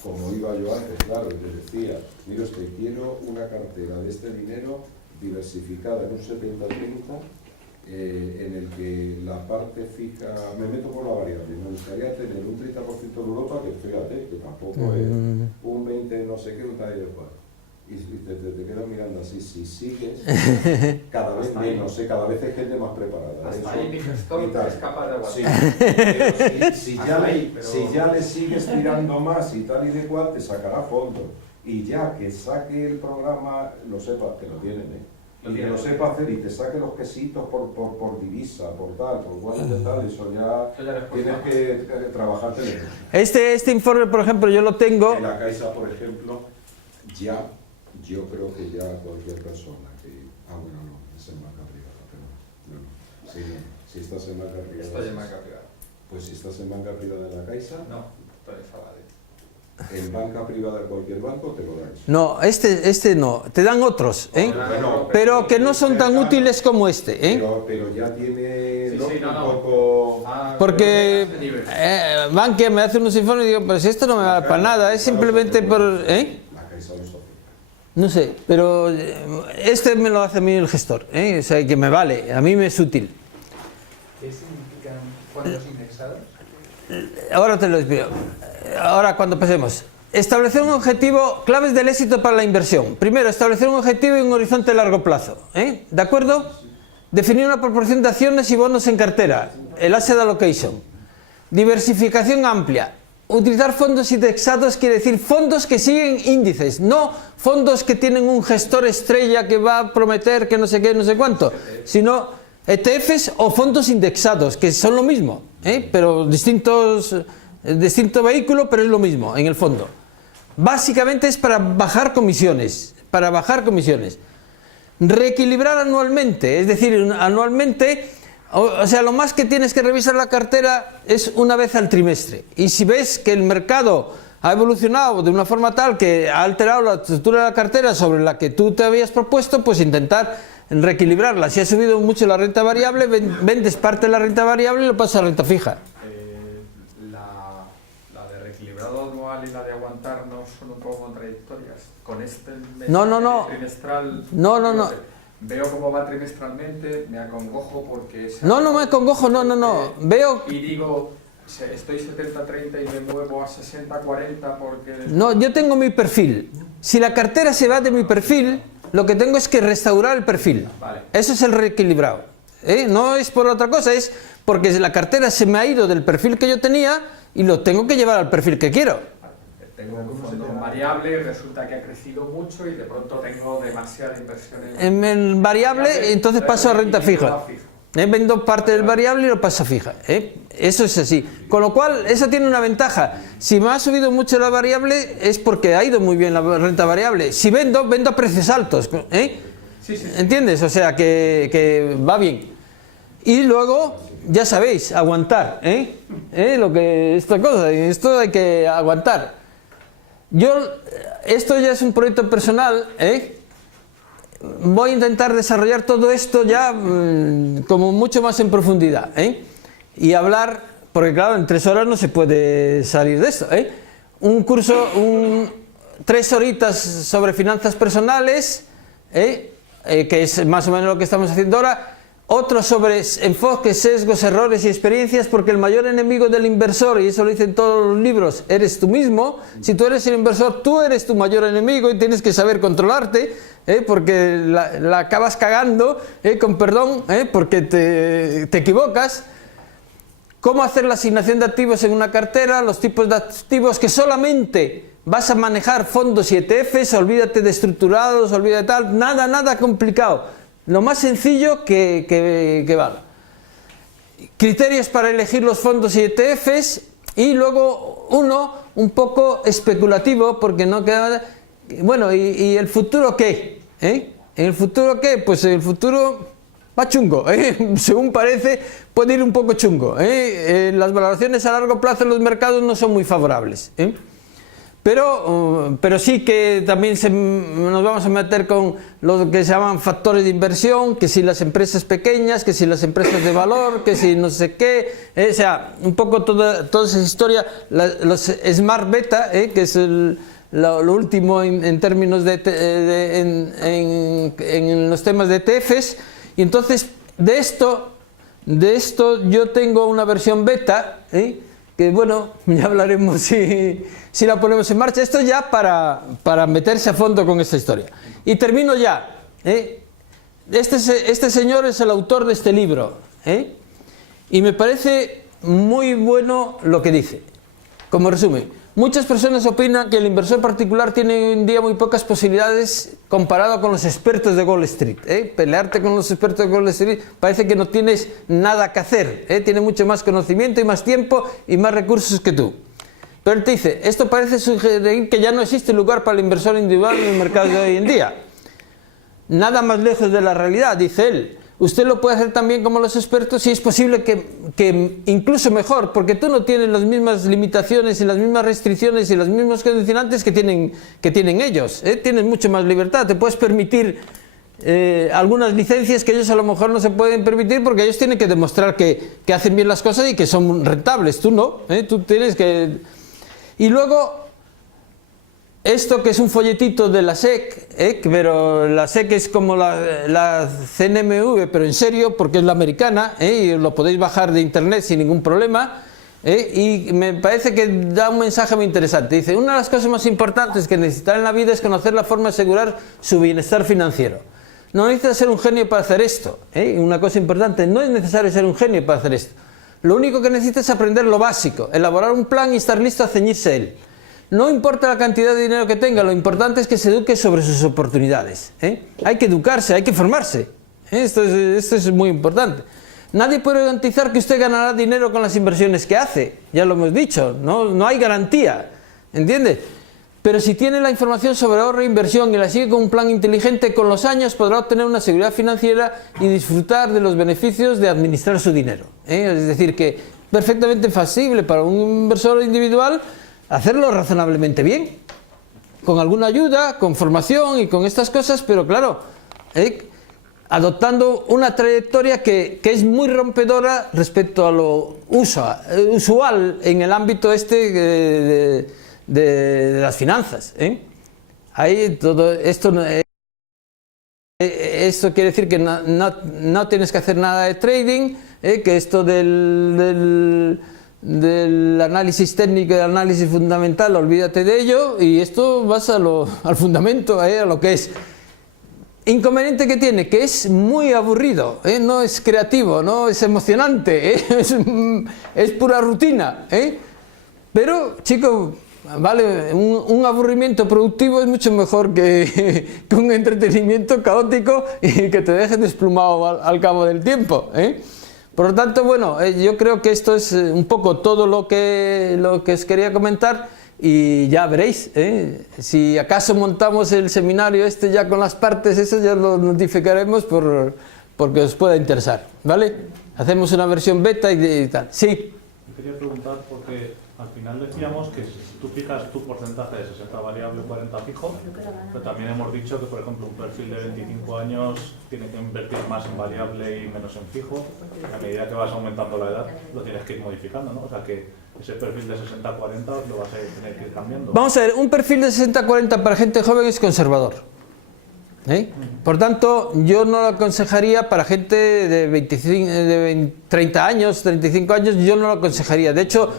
como iba yo antes, claro, y te decía, mira, quiero una cartera de este dinero diversificada en un 70-30, en el que la parte fija, me meto por la variable, me gustaría tener un 30% de Europa, que fíjate, que tampoco es un 20 no sé qué, un tal y cual. Y te quedas mirando así, si sigues, cada vez menos, cada vez hay gente más preparada. Hasta ahí mi gestor es capaz de aguantar. Sí, pero si ya le sigues tirando más y tal y de cual, te sacará fondo. Y ya que saque el programa, lo sepa, que lo tienen, y que lo sepa hacer y te saque los quesitos por divisa, por tal, por cual y tal, eso ya tienes que trabajarte. Este informe, por ejemplo, yo lo tengo... En la Caixa, por ejemplo, ya, yo creo que ya cualquier persona que... bueno, no, es en banca privada, pero no. Si estás en banca privada... Estoy en banca privada. Pues si estás en banca privada en la Caixa... No, estoy en Sabadell. En banca privada de cualquier banco te lo dan. No, este no, te dan otros, pero que no son tan útiles como este, Pero ya tiene un poco... Porque Bankia me hace unos informes y digo, pero si esto no me va para nada, es simplemente por... La Caixa lo soporta. No sé, pero este me lo hace a mí el gestor, o sea, que me vale, a mí me es útil. ¿Qué significan fondos indexados? Ahora te lo explico. Ahora cuando pasemos. Establecer un objetivo, claves del éxito para la inversión. Primero, establecer un objetivo y un horizonte a largo plazo. ¿De acuerdo? Definir una proporción de acciones y bonos en cartera. El asset allocation. Diversificación amplia. Utilizar fondos indexados quiere decir fondos que siguen índices, no fondos que tienen un gestor estrella que va a prometer que no sé qué, no sé cuánto, sino ETFs o fondos indexados, que son lo mismo, pero distinto vehículo, pero es lo mismo en el fondo. Básicamente es para bajar comisiones, Reequilibrar anualmente, es decir, anualmente, o sea, lo más que tienes que revisar la cartera es una vez al trimestre. Y si ves que el mercado ha evolucionado de una forma tal que ha alterado la estructura de la cartera sobre la que tú te habías propuesto, pues intentar reequilibrarla. Si ha subido mucho la renta variable, vendes parte de la renta variable y lo pasas a renta fija. La de reequilibrado anual y la de aguantar no son un poco contradictorias. Con este No. trimestral... No. Veo cómo va trimestralmente, me acongojo porque... No me acongojo, no. Veo... Y digo, estoy 70-30 y me muevo a 60-40 porque... No, yo tengo mi perfil. Si la cartera se va de mi perfil, lo que tengo es que restaurar el perfil. Vale. Eso es el reequilibrado. No es por otra cosa, es porque la cartera se me ha ido del perfil que yo tenía y lo tengo que llevar al perfil que quiero. Tengo un fondo variable y resulta que ha crecido mucho y de pronto tengo demasiada inversión en variable, entonces paso a renta fija. Vendo parte del variable y lo paso a fija. Eso es así. Con lo cual, eso tiene una ventaja. Si me ha subido mucho la variable es porque ha ido muy bien la renta variable. Si vendo a precios altos. Sí. ¿Entiendes? O sea que va bien. Y luego, ya sabéis, aguantar. Esto hay que aguantar. Esto ya es un proyecto personal. Voy a intentar desarrollar todo esto ya como mucho más en profundidad, y hablar, porque claro, en 3 horas no se puede salir de esto, un curso, 3 horitas sobre finanzas personales, que es más o menos lo que estamos haciendo ahora, otro sobre enfoques, sesgos, errores y experiencias, porque el mayor enemigo del inversor, y eso lo dicen todos los libros, eres tú mismo. Si tú eres el inversor, tú eres tu mayor enemigo y tienes que saber controlarte, porque la acabas cagando, con perdón, porque te equivocas. Cómo hacer la asignación de activos en una cartera, los tipos de activos que solamente vas a manejar fondos y ETFs, olvídate de estructurados, olvídate de tal, nada complicado. Lo más sencillo que vale. Criterios para elegir los fondos y ETFs, y luego uno un poco especulativo, porque no queda... Bueno, ¿y el futuro qué? ¿En el futuro qué? Pues el futuro va chungo, según parece puede ir un poco chungo. Las valoraciones a largo plazo en los mercados no son muy favorables. Pero sí que también nos vamos a meter con lo que se llaman factores de inversión, que si las empresas pequeñas, que si las empresas de valor, que si no sé qué, o sea, un poco toda esa historia, los Smart Beta, que es lo último en términos en los temas de ETFs, y entonces de esto yo tengo una versión beta, que bueno, ya hablaremos si la ponemos en marcha. Esto ya para meterse a fondo con esta historia. Y termino ya. Este señor es el autor de este libro, y me parece muy bueno lo que dice. Como resumen, muchas personas opinan que el inversor particular tiene hoy en día muy pocas posibilidades comparado con los expertos de Wall Street. Pelearte con los expertos de Wall Street parece que no tienes nada que hacer. Tiene mucho más conocimiento y más tiempo y más recursos que tú. Pero él te dice, esto parece sugerir que ya no existe lugar para el inversor individual en el mercado de hoy en día. Nada más lejos de la realidad, dice él. Usted lo puede hacer también como los expertos, y es posible que incluso mejor, porque tú no tienes las mismas limitaciones y las mismas restricciones y los mismos condicionantes que tienen ellos. Tienes mucho más libertad, te puedes permitir algunas licencias que ellos a lo mejor no se pueden permitir, porque ellos tienen que demostrar que hacen bien las cosas y que son rentables. Tú no, tú tienes que... Y luego... Esto, que es un folletito de la SEC, pero la SEC es como la CNMV, pero en serio, porque es la americana, y lo podéis bajar de internet sin ningún problema, y me parece que da un mensaje muy interesante. Dice, una de las cosas más importantes que necesitar en la vida es conocer la forma de asegurar su bienestar financiero. No necesitas ser un genio para hacer esto, una cosa importante, no es necesario ser un genio para hacer esto. Lo único que necesitas es aprender lo básico, elaborar un plan y estar listo a ceñirse a él. No importa la cantidad de dinero que tenga, lo importante es que se eduque sobre sus oportunidades. Hay que educarse, hay que formarse. Esto es muy importante. Nadie puede garantizar que usted ganará dinero con las inversiones que hace. Ya lo hemos dicho, no hay garantía. ¿Entiende? Pero si tiene la información sobre ahorro e inversión y la sigue con un plan inteligente, con los años podrá obtener una seguridad financiera y disfrutar de los beneficios de administrar su dinero. Es decir, que perfectamente factible para un inversor individual hacerlo razonablemente bien, con alguna ayuda, con formación y con estas cosas, pero claro, adoptando una trayectoria que es muy rompedora respecto a lo usual en el ámbito de las finanzas. Ahí todo esto quiere decir que no tienes que hacer nada de trading, que esto del análisis técnico y del análisis fundamental, olvídate de ello, y esto vas al fundamento, a lo que es. inconveniente que tiene, que es muy aburrido, no es creativo, no es emocionante, es pura rutina, pero, chicos, vale, un aburrimiento productivo es mucho mejor que un entretenimiento caótico y que te dejes desplumado al cabo del tiempo, Por lo tanto, bueno, yo creo que esto es un poco todo lo que os quería comentar y ya veréis, si acaso montamos el seminario ya con las partes, eso ya lo notificaremos porque os pueda interesar, ¿vale? Hacemos una versión beta y tal. Sí. Yo quería preguntar porque al final decíamos que tú fijas tu porcentaje de 60 variable, 40 fijo, pero también hemos dicho que, por ejemplo, un perfil de 25 años tiene que invertir más en variable y menos en fijo. A medida que vas aumentando la edad, lo tienes que ir modificando, ¿no? O sea que ese perfil de 60-40 lo vas a tener que ir cambiando. Vamos a ver, un perfil de 60-40 para gente joven es conservador. Por tanto, yo no lo aconsejaría para gente de 30 años, 35 años, yo no lo aconsejaría. De hecho,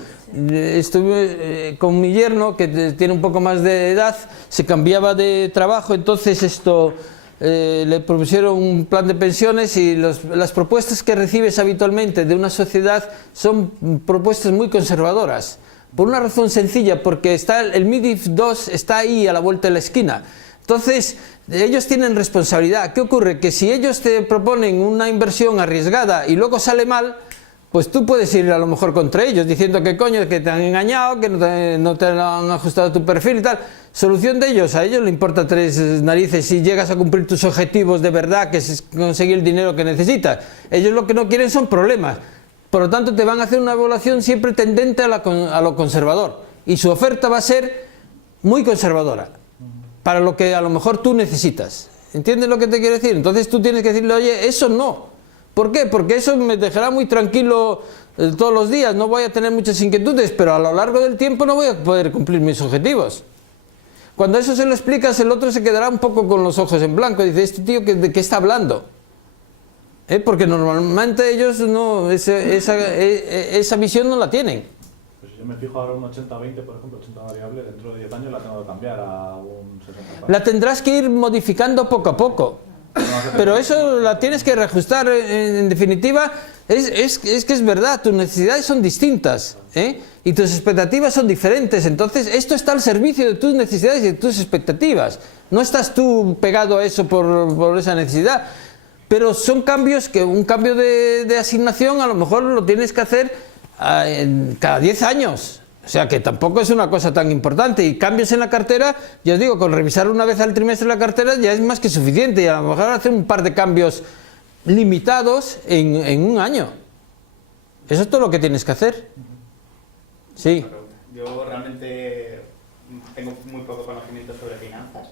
estuve con mi yerno, que tiene un poco más de edad, se cambiaba de trabajo, entonces le propusieron un plan de pensiones y las propuestas que recibes habitualmente de una sociedad son propuestas muy conservadoras. Por una razón sencilla, porque el MIDIF 2 está ahí a la vuelta de la esquina. Entonces, ellos tienen responsabilidad. ¿Qué ocurre? Que si ellos te proponen una inversión arriesgada y luego sale mal, pues tú puedes ir a lo mejor contra ellos, diciendo que coño, que te han engañado, que no te han ajustado tu perfil y tal. Solución de ellos, a ellos le importa tres narices si llegas a cumplir tus objetivos de verdad, que es conseguir el dinero que necesitas. Ellos lo que no quieren son problemas. Por lo tanto, te van a hacer una evaluación siempre tendente a lo conservador. Y su oferta va a ser muy conservadora, para lo que a lo mejor tú necesitas. ¿Entiendes lo que te quiero decir? Entonces tú tienes que decirle, oye, eso no. ¿Por qué? Porque eso me dejará muy tranquilo todos los días, no voy a tener muchas inquietudes, pero a lo largo del tiempo no voy a poder cumplir mis objetivos. Cuando eso se lo explicas, el otro se quedará un poco con los ojos en blanco, dice, este tío, ¿de qué está hablando? Porque normalmente ellos no, esa visión no la tienen. Pues si yo me fijo ahora un 80-20, por ejemplo, 80 variable, dentro de 10 años la tengo que cambiar a un 60. La tendrás que ir modificando poco a poco. Pero eso la tienes que reajustar, en definitiva, es que es verdad, tus necesidades son distintas, y tus expectativas son diferentes, entonces esto está al servicio de tus necesidades y de tus expectativas, no estás tú pegado a eso por esa necesidad, pero son cambios que un cambio de asignación a lo mejor lo tienes que hacer cada 10 años. O sea que tampoco es una cosa tan importante, y cambios en la cartera, yo os digo, con revisar una vez al trimestre la cartera ya es más que suficiente, y a lo mejor hacer un par de cambios limitados en un año. Eso es todo lo que tienes que hacer. Sí. Yo realmente tengo muy poco conocimiento sobre finanzas.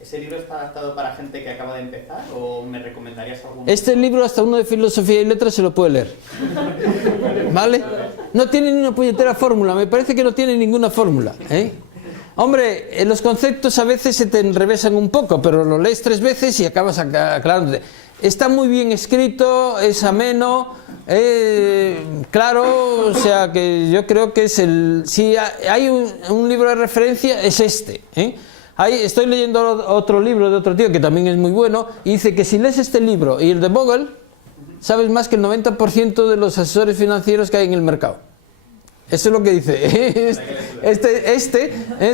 ¿Ese libro está adaptado para gente que acaba de empezar o me recomendarías algún? Este libro, hasta uno de filosofía y letras se lo puede leer. ¿Vale? No tiene ni una puñetera fórmula, me parece que no tiene ninguna fórmula. Hombre, los conceptos a veces se te enrevesan un poco, pero lo lees 3 veces y acabas aclarándote. Está muy bien escrito, es ameno, claro, o sea que yo creo que es si hay un libro de referencia, es este. Estoy leyendo otro libro de otro tío que también es muy bueno, y dice que si lees este libro y el de Bogle, sabes más que el 90% de los asesores financieros que hay en el mercado. Eso es lo que dice.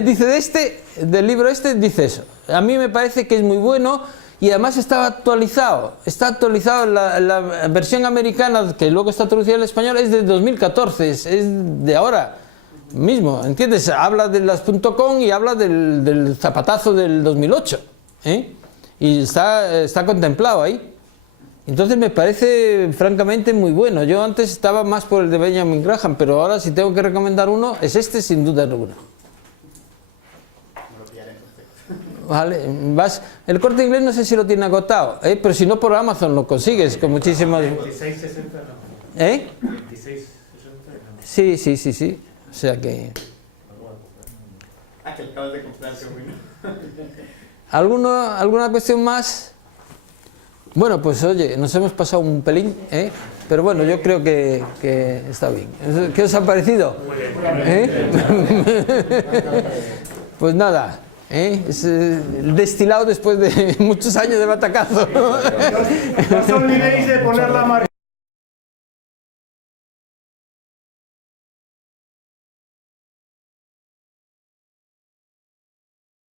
Dice del libro dice eso. A mí me parece que es muy bueno, y además está actualizado. Está actualizado, la versión americana, que luego está traducida al español, es de 2014, es de ahora mismo, ¿entiendes? Habla de las .com y habla del zapatazo del 2008, y está contemplado ahí. Entonces me parece francamente muy bueno. Yo antes estaba más por el de Benjamin Graham, pero ahora si tengo que recomendar uno, es este sin duda alguna. Vale, el Corte Inglés no sé si lo tiene agotado, pero si no por Amazon lo consigues con muchísimas... 26.60 no. 26.60 no. Sí. O sea que... que acabas de comprar, qué bueno. ¿Alguna cuestión más? Bueno, pues oye, nos hemos pasado un pelín, pero bueno, yo creo que está bien. ¿Qué os ha parecido? Pues nada, Es el destilado después de muchos años de batacazo. No os olvidéis de poner la marca.